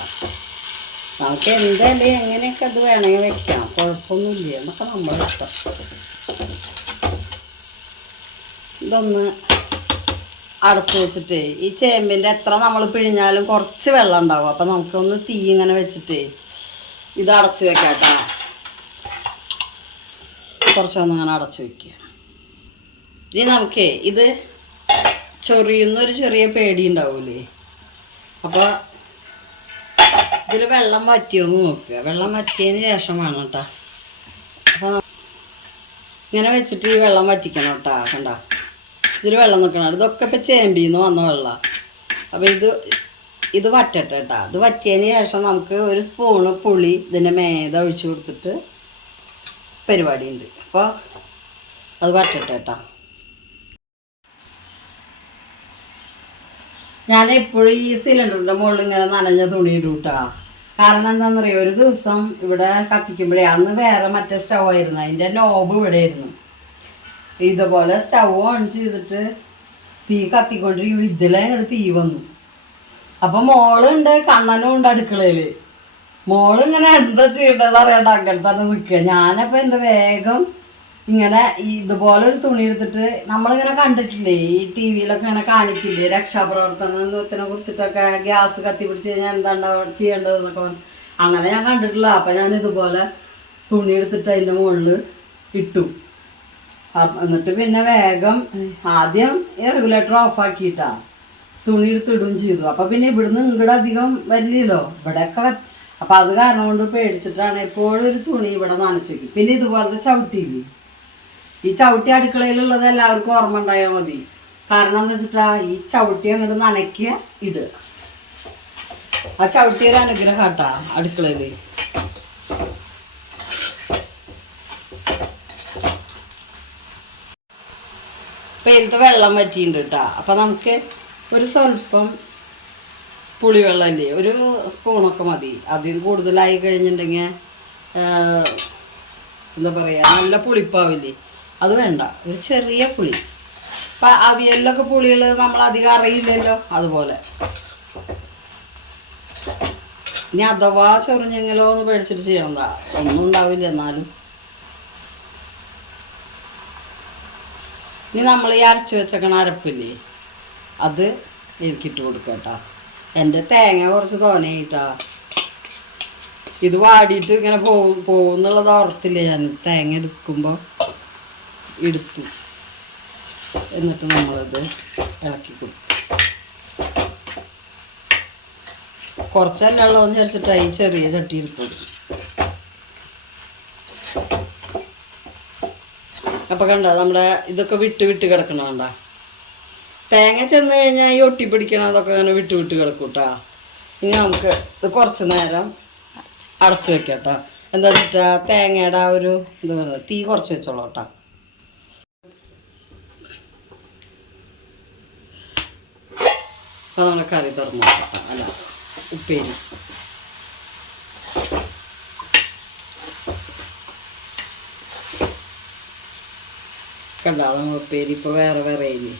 നമുക്ക് എന്തായാലും എങ്ങനെയൊക്കെ അത് വേണമെങ്കിൽ വെക്കാം, കുഴപ്പമൊന്നുമില്ല, എന്നൊക്കെ നമ്മുടെ ഇഷ്ടം. ഇതൊന്ന് അടച്ചു വെച്ചിട്ടേ ഈ ചേമ്പിൻ്റെ എത്ര നമ്മൾ പിഴിഞ്ഞാലും കുറച്ച് വെള്ളം ഉണ്ടാവും. അപ്പം നമുക്കൊന്ന് തീ ഇങ്ങനെ വെച്ചിട്ടേ ഇത് അടച്ചു വെക്കാം കേട്ടോ. കുറച്ചൊന്നും ഇങ്ങനെ അടച്ചു വെക്കുക. ഇനി നമുക്കേ ഇത് ചൊറിയുന്നൊരു ചെറിയ പേടി ഉണ്ടാവൂലേ, അപ്പോൾ ഇതിൽ വെള്ളം വറ്റിയോന്ന് നോക്കുക. വെള്ളം വറ്റിയതിന് ശേഷം വേണം കേട്ടോ. അപ്പോൾ ഇങ്ങനെ വെച്ചിട്ട് ഈ വെള്ളം വറ്റിക്കണം കേട്ടോ. കണ്ട ഇതിൽ വെള്ളം നിൽക്കണം. ഇതൊക്കെ ഇപ്പം ചേമ്പിന്ന് വന്ന വെള്ളം. അപ്പോൾ ഇത് വറ്റട്ടെ കേട്ടോ. ഇത് വറ്റിയതിന് ശേഷം നമുക്ക് ഒരു സ്പൂണ് പുളി ഇതിൻ്റെ മേത ഒഴിച്ചു കൊടുത്തിട്ട് പരിപാടിയുണ്ട്. അപ്പോൾ അത് വറ്റട്ടെ കേട്ടോ. ഞാൻ എപ്പോഴും ഈ സിലിണ്ടറിൻ്റെ മുകളിൽ ഇങ്ങനെ നനഞ്ഞ തുണി ഇടും കേട്ടോ. കാരണം എന്താണെന്നറിയോ, ഒരു ദിവസം ഇവിടെ കത്തിക്കുമ്പോഴേ, അന്ന് വേറെ മറ്റേ സ്റ്റൗ ആയിരുന്നു, അതിൻ്റെ നോബ് ഇവിടെ ആയിരുന്നു. ഇതുപോലെ സ്റ്റൗ ഓൺ ചെയ്തിട്ട് തീ കത്തിക്കൊണ്ടിരിക്കുമ്പോൾ ഇതിലെ അങ്ങോട്ട് തീ വന്നു. അപ്പം മോളുണ്ട്, കണ്ണനും ഉണ്ട് അടുക്കളയിൽ. മോള് ഇങ്ങനെ എന്താ ചെയ്യേണ്ടതെന്ന് അറിയാണ്ട് അങ്ങനെ തന്നെ നിൽക്കുക. ഞാനപ്പോൾ എന്താ വേഗം ഇങ്ങനെ ഇതുപോലെ ഒരു തുണി എടുത്തിട്ട്, നമ്മളിങ്ങനെ കണ്ടിട്ടില്ലേ ഈ ടി വിയിലൊക്കെ ഇങ്ങനെ കാണിക്കില്ലേ രക്ഷാപ്രവർത്തനത്തിനെ കുറിച്ചിട്ടൊക്കെ, ഗ്യാസ് കത്തി പിടിച്ച് കഴിഞ്ഞാൽ എന്താ ചെയ്യേണ്ടതെന്നൊക്കെ പറഞ്ഞു. അങ്ങനെ ഞാൻ കണ്ടിട്ടില്ല. അപ്പം ഞാൻ ഇതുപോലെ തുണി എടുത്തിട്ട് അതിൻ്റെ മുകളിൽ ഇട്ടു. എന്നിട്ട് പിന്നെ വേഗം ആദ്യം റെഗുലേറ്റർ ഓഫാക്കിയിട്ടാ തുണി എടുത്തിടുകയും ചെയ്തു. അപ്പം പിന്നെ ഇവിടുന്ന് ഇങ്ങോട്ട് അധികം വരില്ലല്ലോ ഇവിടെയൊക്കെ. അപ്പം അത് കാരണം കൊണ്ട് പേടിച്ചിട്ടാണ് എപ്പോഴും ഒരു തുണി ഇവിടെ നനച്ചു വയ്ക്കും. പിന്നെ ഇതുപോലത്തെ ചവിട്ടിയില്ലേ, ഈ ചവിട്ടി അടുക്കളയിലുള്ളത് എല്ലാവർക്കും ഓർമ്മ ഉണ്ടായാൽ മതി. കാരണം എന്താ വെച്ചിട്ടാ, ഈ ചവിട്ടി അങ്ങോട്ട് നനയ്ക്കുക, ഇടുക. ആ ചവിട്ടി ഒരു അനുഗ്രഹം കേട്ടാ അടുക്കളയിൽ. പേരിലത്തെ വെള്ളം വറ്റിയിട്ടുണ്ട് കേട്ടോ. അപ്പം നമുക്ക് ഒരു സ്വല്പം പുളിവെള്ളമല്ലേ, ഒരു സ്പൂണൊക്കെ മതി. അതിൽ കൂടുതലായി കഴിഞ്ഞിട്ടുണ്ടെങ്കിൽ എന്താ പറയുക, നല്ല പുളിപ്പാവില്ലേ, അത് വേണ്ട. ഒരു ചെറിയ പുളി. ഇപ്പം അവിയലിലൊക്കെ പുളികൾ നമ്മൾ അധികം അറിയില്ലല്ലോ, അതുപോലെ. ഇനി അഥവാ ചൊറിഞ്ഞെങ്കിലോ ഒന്ന് പേടിച്ചിട്ട് ചെയ്യണതാ, ഒന്നും ഉണ്ടാവില്ല. എന്നാലും ഇനി നമ്മൾ ഈ അരച്ച് വെച്ചേക്കണ അരപ്പില്ലേ, അത് എനിക്കിട്ട് കൊടുക്കുക കേട്ടോ. എൻ്റെ തേങ്ങ കുറച്ച് തോനെയിട്ടാ. ഇത് വാടിയിട്ട് ഇങ്ങനെ പോകുന്നുള്ളത് ഓർത്തില്ലേ ഞാൻ. തേങ്ങ എടുക്കുമ്പോൾ എടുത്തു. എന്നിട്ട് നമ്മളത് ഇളക്കി കൊടുക്കും. കുറച്ചല്ല ഉള്ളതെന്ന് വിചാരിച്ചിട്ടായി ചെറിയ ചട്ടി എടുത്തത്. അപ്പം കണ്ട നമ്മുടെ ഇതൊക്കെ വിട്ട് കിടക്കണം. വേണ്ട തേങ്ങ ചെന്ന് കഴിഞ്ഞാൽ ഈ ഒട്ടിപ്പിടിക്കണം, അതൊക്കെ അങ്ങനെ വിട്ട് കിടക്കും കേട്ടോ. ഇനി നമുക്ക് ഇത് കുറച്ച് നേരം അടച്ചു വെക്കാം കേട്ടോ. എന്താ വെച്ചിട്ടാ തേങ്ങയുടെ ആ ഒരു എന്താ പറയുക, തീ കുറച്ച് വെച്ചോളൂ കേട്ടോ. അപ്പോൾ നമ്മുടെ കറി തുറന്നു നോക്കാം. അല്ല, ഉപ്പേരി. കണ്ട നമ്മൾ ഉപ്പേരി ഇപ്പോൾ വേറെ വേറെ ഇല്ലേ.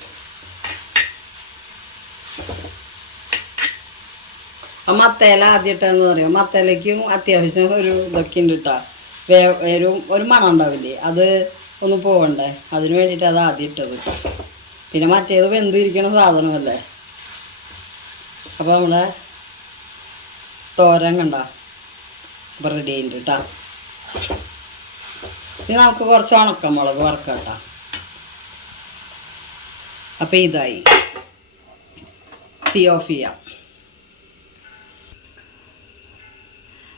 ആ മത്തേല ആദ്യമായിട്ടെന്ന് പറയും. മത്തേലയ്ക്കും അത്യാവശ്യം ഒരു ഇതൊക്കെ ഉണ്ട് കേട്ടോ. ഒരു മണം ഉണ്ടാവില്ലേ, അത് ഒന്ന് പോവണ്ടേ, അതിന് വേണ്ടിയിട്ട് അത് ആദ്യം ഇട്ടത്. പിന്നെ മറ്റേത് വെന്തിരിക്കണ സാധനമല്ലേ. അപ്പോൾ നമ്മുടെ തോരൻ കണ്ട ഇപ്പം റെഡി ആയിട്ടുണ്ട് കേട്ടോ. ഇനി നമുക്ക് കുറച്ച് ഉണക്കമുളക് വറക്കാം കേട്ടോ. അപ്പം ഇതായി. തീ ഓഫ് ചെയ്യാം.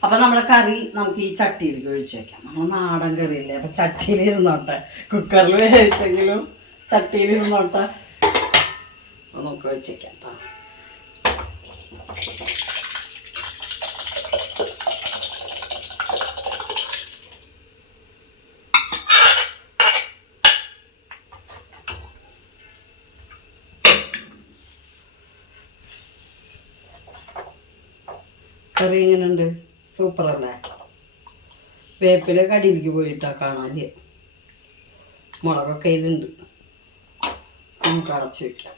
അപ്പം നമ്മുടെ കറി നമുക്ക് ഈ ചട്ടിയിലേക്ക് ഒഴിച്ച് വയ്ക്കാം. നമ്മൾ നാടൻ കറിയില്ലേ, അപ്പം ചട്ടിയിൽ ഇരുന്നോട്ടെ. കുക്കറിൽ വേവിച്ചെങ്കിലും ചട്ടിയിൽ ഇരുന്നോട്ടെ. അപ്പം നമുക്ക് ഒഴിച്ചേക്കാം കേട്ടോ. കറി എങ്ങനെയുണ്ട്? സൂപ്പർ അല്ലേ? വേപ്പില കടിയിലേക്ക് പോയിട്ടാ കാണാൻ. മുളകൊക്കെ ഇതിലുണ്ട്, നമുക്ക് അടച്ച് വെക്കാം.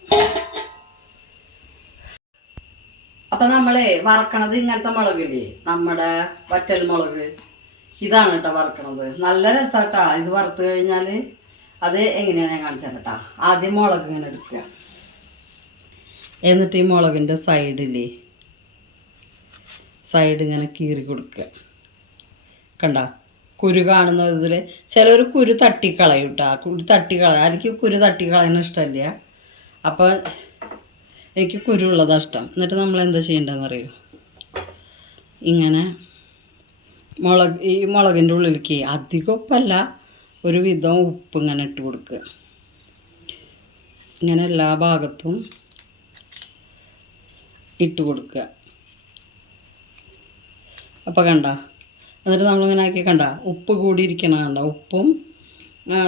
അപ്പം നമ്മളെ വറക്കണത് ഇങ്ങനത്തെ മുളകില്ലേ, നമ്മുടെ വറ്റൽ മുളക്, ഇതാണ് കേട്ടോ വറക്കണത്. നല്ല രസാട്ടാ ഇത് വറുത്ത് കഴിഞ്ഞാൽ. അത് എങ്ങനെയാണെന്ന് ഞാൻ കാണിച്ചു തരാം കേട്ടോ. ആദ്യം മുളക് ഇങ്ങനെ എടുക്കുക, എന്നിട്ട് ഈ മുളകിൻ്റെ സൈഡ് ഇങ്ങനെ കീറി കൊടുക്കുക. കണ്ട കുരു കാണുന്ന ഇതിൽ ചിലർ കുരു തട്ടിക്കളയും കേട്ടോ. കുരു തട്ടിക്കളയാം, എനിക്ക് കുരു തട്ടിക്കളയുന്ന ഇഷ്ടമില്ല. അപ്പോൾ എനിക്ക് കുരുള്ളതാണ് ഇഷ്ടം. എന്നിട്ട് നമ്മൾ എന്താ ചെയ്യേണ്ടതെന്നറിയോ, ഇങ്ങനെ ഈ മുളകിൻ്റെ ഉള്ളിലേക്ക് അധികം ഉപ്പല്ല, ഒരു വിധം ഉപ്പ് ഇങ്ങനെ ഇട്ട് കൊടുക്കുക. ഇങ്ങനെ എല്ലാ ഭാഗത്തും ഇട്ട് കൊടുക്കുക. അപ്പോൾ കണ്ട, എന്നിട്ട് നമ്മളിങ്ങനെ ആക്കി കണ്ട ഉപ്പ് കൂടിയിരിക്കണം. കണ്ട ഉപ്പും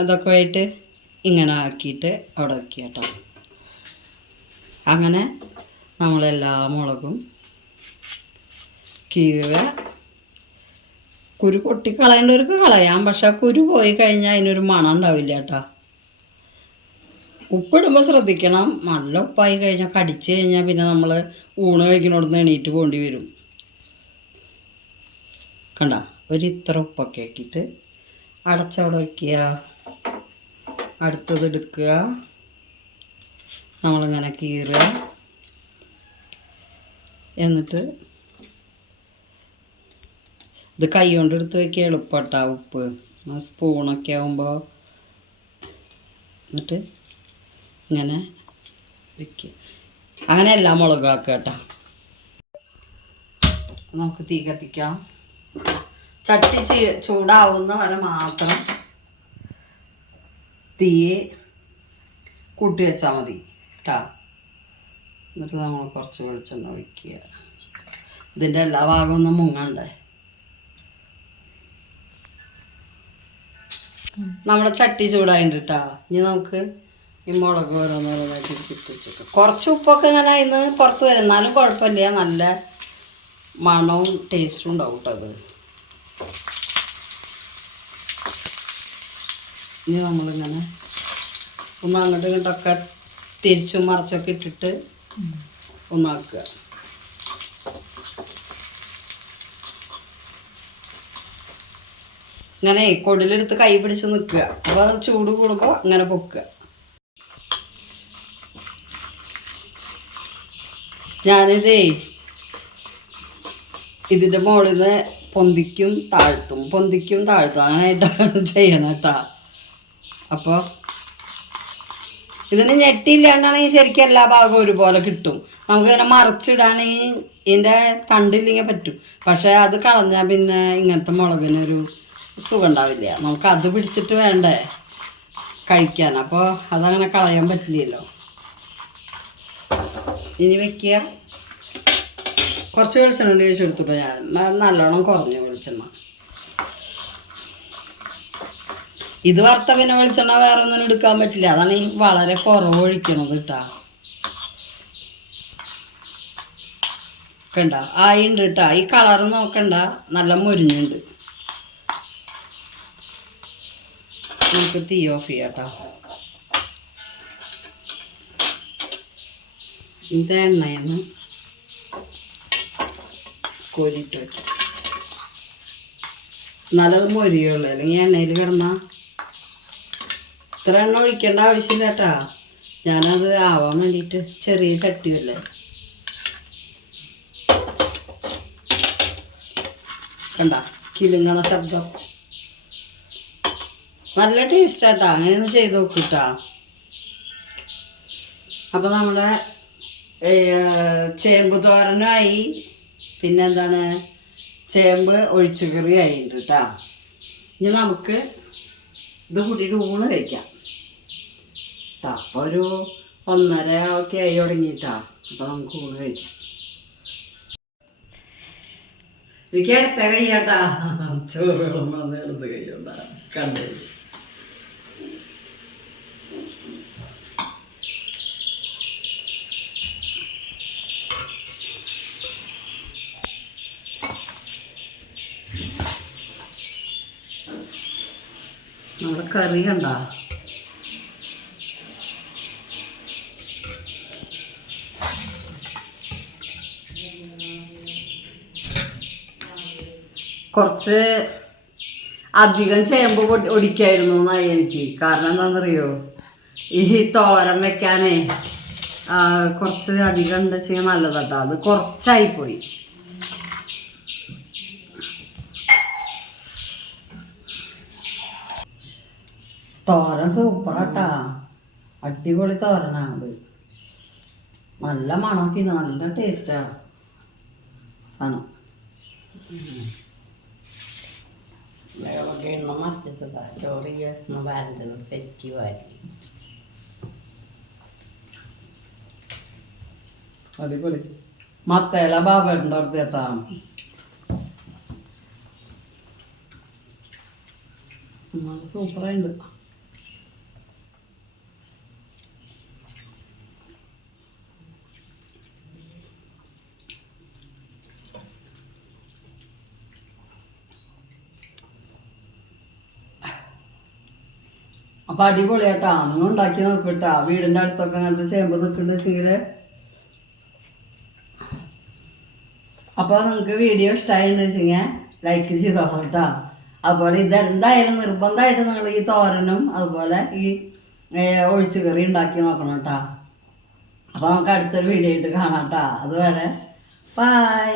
ഇതൊക്കെ ആയിട്ട് ഇങ്ങനെ ആക്കിയിട്ട് അവിടെ വയ്ക്കുക കേട്ടോ. അങ്ങനെ നമ്മളെല്ലാ മുളകും കീറുക. കുരു കൊട്ടിക്കളയേണ്ടവർക്ക് കളയാം, പക്ഷെ കുരു പോയി കഴിഞ്ഞാൽ അതിനൊരു മണം ഉണ്ടാവില്ല കേട്ടോ. ഉപ്പിടുമ്പോൾ ശ്രദ്ധിക്കണം, നല്ല ഉപ്പായി കഴിഞ്ഞാൽ കടിച്ച് കഴിഞ്ഞാൽ പിന്നെ നമ്മൾ ഊണ് കഴിക്കണോടത്ത് എണീറ്റ് പോകേണ്ടി വരും. കണ്ട ഇത്ര ഉപ്പൊക്കെ ആക്കിയിട്ട് അടച്ചവിടെ വയ്ക്കുക. അടുത്തത് എടുക്കുക, നമ്മളിങ്ങനെ കീറുക. എന്നിട്ട് ഇത് കൈ കൊണ്ട് എടുത്ത് വയ്ക്കുക, എളുപ്പട്ടാ ഉപ്പ്. സ്പൂണൊക്കെ ആകുമ്പോൾ എന്നിട്ട് ഇങ്ങനെ വയ്ക്കുക. അങ്ങനെ എല്ലാ മുളകും ആക്കുക കേട്ടോ. നമുക്ക് തീ കത്തിക്കാം. ചട്ടി ചൂടാവുന്ന വരെ മാത്രം തീ കൂട്ടി വെച്ചാൽ മതി കേട്ടോ. എന്നിട്ട് നമ്മൾ കുറച്ച് വെളിച്ചെണ്ണ ഒഴിക്കുക. ഇതിൻ്റെ എല്ലാ ഭാഗവും ഒന്നും മുങ്ങണ്ടേ. നമ്മുടെ ചട്ടി ചൂടായിട്ട് കേട്ടോ. ഇനി നമുക്ക് ഈ മുളക് ഓരോന്നോരോന്നായിട്ട് ഇട്ടിട്ട് വെച്ചേക്കാം. കുറച്ച് ഉപ്പൊക്കെ ഇങ്ങനെ ഇന്ന് പുറത്ത് വരും, എന്നാലും കുഴപ്പമില്ല, നല്ല മണവും ടേസ്റ്റും ഉണ്ടാവും കേട്ടോ അത്. ഇനി നമ്മളിങ്ങനെ ഒന്ന് അങ്ങോട്ടും ഇങ്ങോട്ടൊക്കെ തിരിച്ചും മറിച്ചൊക്കെ ഇട്ടിട്ട് ഒന്നാക്കുക. ഇങ്ങനെ കൊടിലെടുത്ത് കൈ പിടിച്ച് നിൽക്കുക. അപ്പോൾ അത് ചൂട് കൂടുമ്പോൾ ഇങ്ങനെ പൊക്കുക. ഞാനിതേ ഇതിൻ്റെ മുകളിൽ നിന്ന് പൊന്തിക്കും താഴ്ത്തും അങ്ങനെയായിട്ടാണ് ചെയ്യണം കേട്ടോ. അപ്പോൾ ഇതിന് ഞെട്ടിയില്ലാണ്ടാണെങ്കിൽ ശരിക്കും എല്ലാ ഭാഗവും ഒരുപോലെ കിട്ടും. നമുക്കിങ്ങനെ മറിച്ചിടാണെങ്കിൽ ഇതിൻ്റെ തണ്ടില്ലെങ്കിൽ പറ്റും. പക്ഷേ അത് കളഞ്ഞാൽ പിന്നെ ഇങ്ങനത്തെ മുളകിനൊരു സുഖം ഉണ്ടാവില്ല. നമുക്കത് പിടിച്ചിട്ട് വേണ്ടേ കഴിക്കാൻ. അപ്പോൾ അതങ്ങനെ കളയാൻ പറ്റില്ലല്ലോ. ഇനി വെക്കുക. കുറച്ച് വെളിച്ചെണ്ണ ചോദിച്ചെടുത്തിട്ടോ ഞാൻ, നല്ലോണം കുറഞ്ഞു വെളിച്ചെണ്ണ. ഇത് വറുത്ത പിന്നെ വെളിച്ചെണ്ണ വേറെ ഒന്നും എടുക്കാൻ പറ്റില്ല. അതാണ് ഈ വളരെ കുറവ് ഒഴിക്കണത് കേട്ടോ. കണ്ട ആയിണ്ട് കേട്ടോ. ഈ കളർ നോക്കണ്ട, നല്ല മുരിഞ്ഞുണ്ട്. നമുക്ക് തീ ഓഫ് ചെയ്യാം കേട്ടോ. ഇത് എണ്ണയെന്ന് കോരിയിട്ട് വെക്കാം. നല്ലത് മൊരിയുള്ളൂ, അല്ലെങ്കിൽ എണ്ണയിൽ കിടന്നാൽ ഇത്ര എണ്ണ ഒഴിക്കേണ്ട ആവശ്യമില്ല കേട്ടാ. ഞാനത് ആവാൻ വേണ്ടിയിട്ട് ചെറിയ ചട്ടിയല്ലേ. കണ്ട കിലുങ്ങണ ശബ്ദം, നല്ല ടേസ്റ്റാട്ടാ. അങ്ങനെയൊന്ന് ചെയ്ത് നോക്കിട്ടാ. അപ്പം നമ്മുടെ ചേമ്പ് തോരനായി, പിന്നെന്താണ് ചേമ്പ് ഒഴിച്ചുകറി ആയിട്ടുണ്ട് കേട്ടോ. ഇനി നമുക്ക് ഇത് കൂട്ടിയിട്ട് ഊണ് കഴിക്കാം കേട്ടോ. അപ്പോൾ ഒരു 1:30 ഒക്കെ ആയി തുടങ്ങിയിട്ടാ. അപ്പോൾ നമുക്ക് ഊണ് കഴിക്കാം. എനിക്ക് എടുത്ത കയ്യാട്ടാ, ചോറുകളും വന്ന് എടുത്ത് കയ്യുണ്ടാ കണ്ടു. നമ്മുടെ കറി കണ്ട കുറച്ച് അധികം ചേമ്പ് ഒടിക്കായിരുന്നു എന്നായി എനിക്ക്. കാരണം എന്താണെന്നറിയോ, ഈ തോരൻ വെക്കാനേ കുറച്ച് അധികം എന്താ ചെയ്യാൻ നല്ലതാട്ടോ. അത് കുറച്ചായിപ്പോയി. തോരൻ സൂപ്പറാട്ടാ, അടിപൊളി തോരനാ അത്. നല്ല മണമൊക്കെ നല്ല ടേസ്റ്റാ സാധനം. എണ്ണ മറിച്ചതാ ചോറ് വരണ്ടത് തെറ്റി വാരി. അടിപൊളി മത്തേള ബാബേട്ടൻ്റെ അടുത്ത് കേട്ടാ. സൂപ്പറായിട്ടുണ്ട്. അപ്പം അടിപൊളിയാട്ടാ, നിങ്ങൾ ഉണ്ടാക്കി നോക്കിട്ടാ. വീടിൻ്റെ അടുത്തൊക്കെ അങ്ങനത്തെ ചേമ്പ് നിൽക്കുന്നുണ്ടെങ്കിൽ. അപ്പോൾ നിങ്ങൾക്ക് വീഡിയോ ഇഷ്ടമായിട്ടുണ്ട് വെച്ചെങ്കിൽ ലൈക്ക് ചെയ്തോളാം കേട്ടോ. അതുപോലെ ഇതെന്തായാലും നിർബന്ധമായിട്ട് നിങ്ങൾ ഈ തോരനും അതുപോലെ ഈ ഒഴിച്ചു കറി ഉണ്ടാക്കി നോക്കണം കേട്ടോ. അപ്പോൾ നമുക്ക് അടുത്തൊരു വീഡിയോ ആയിട്ട് കാണാം കേട്ടോ. അതുവരെ ബൈ.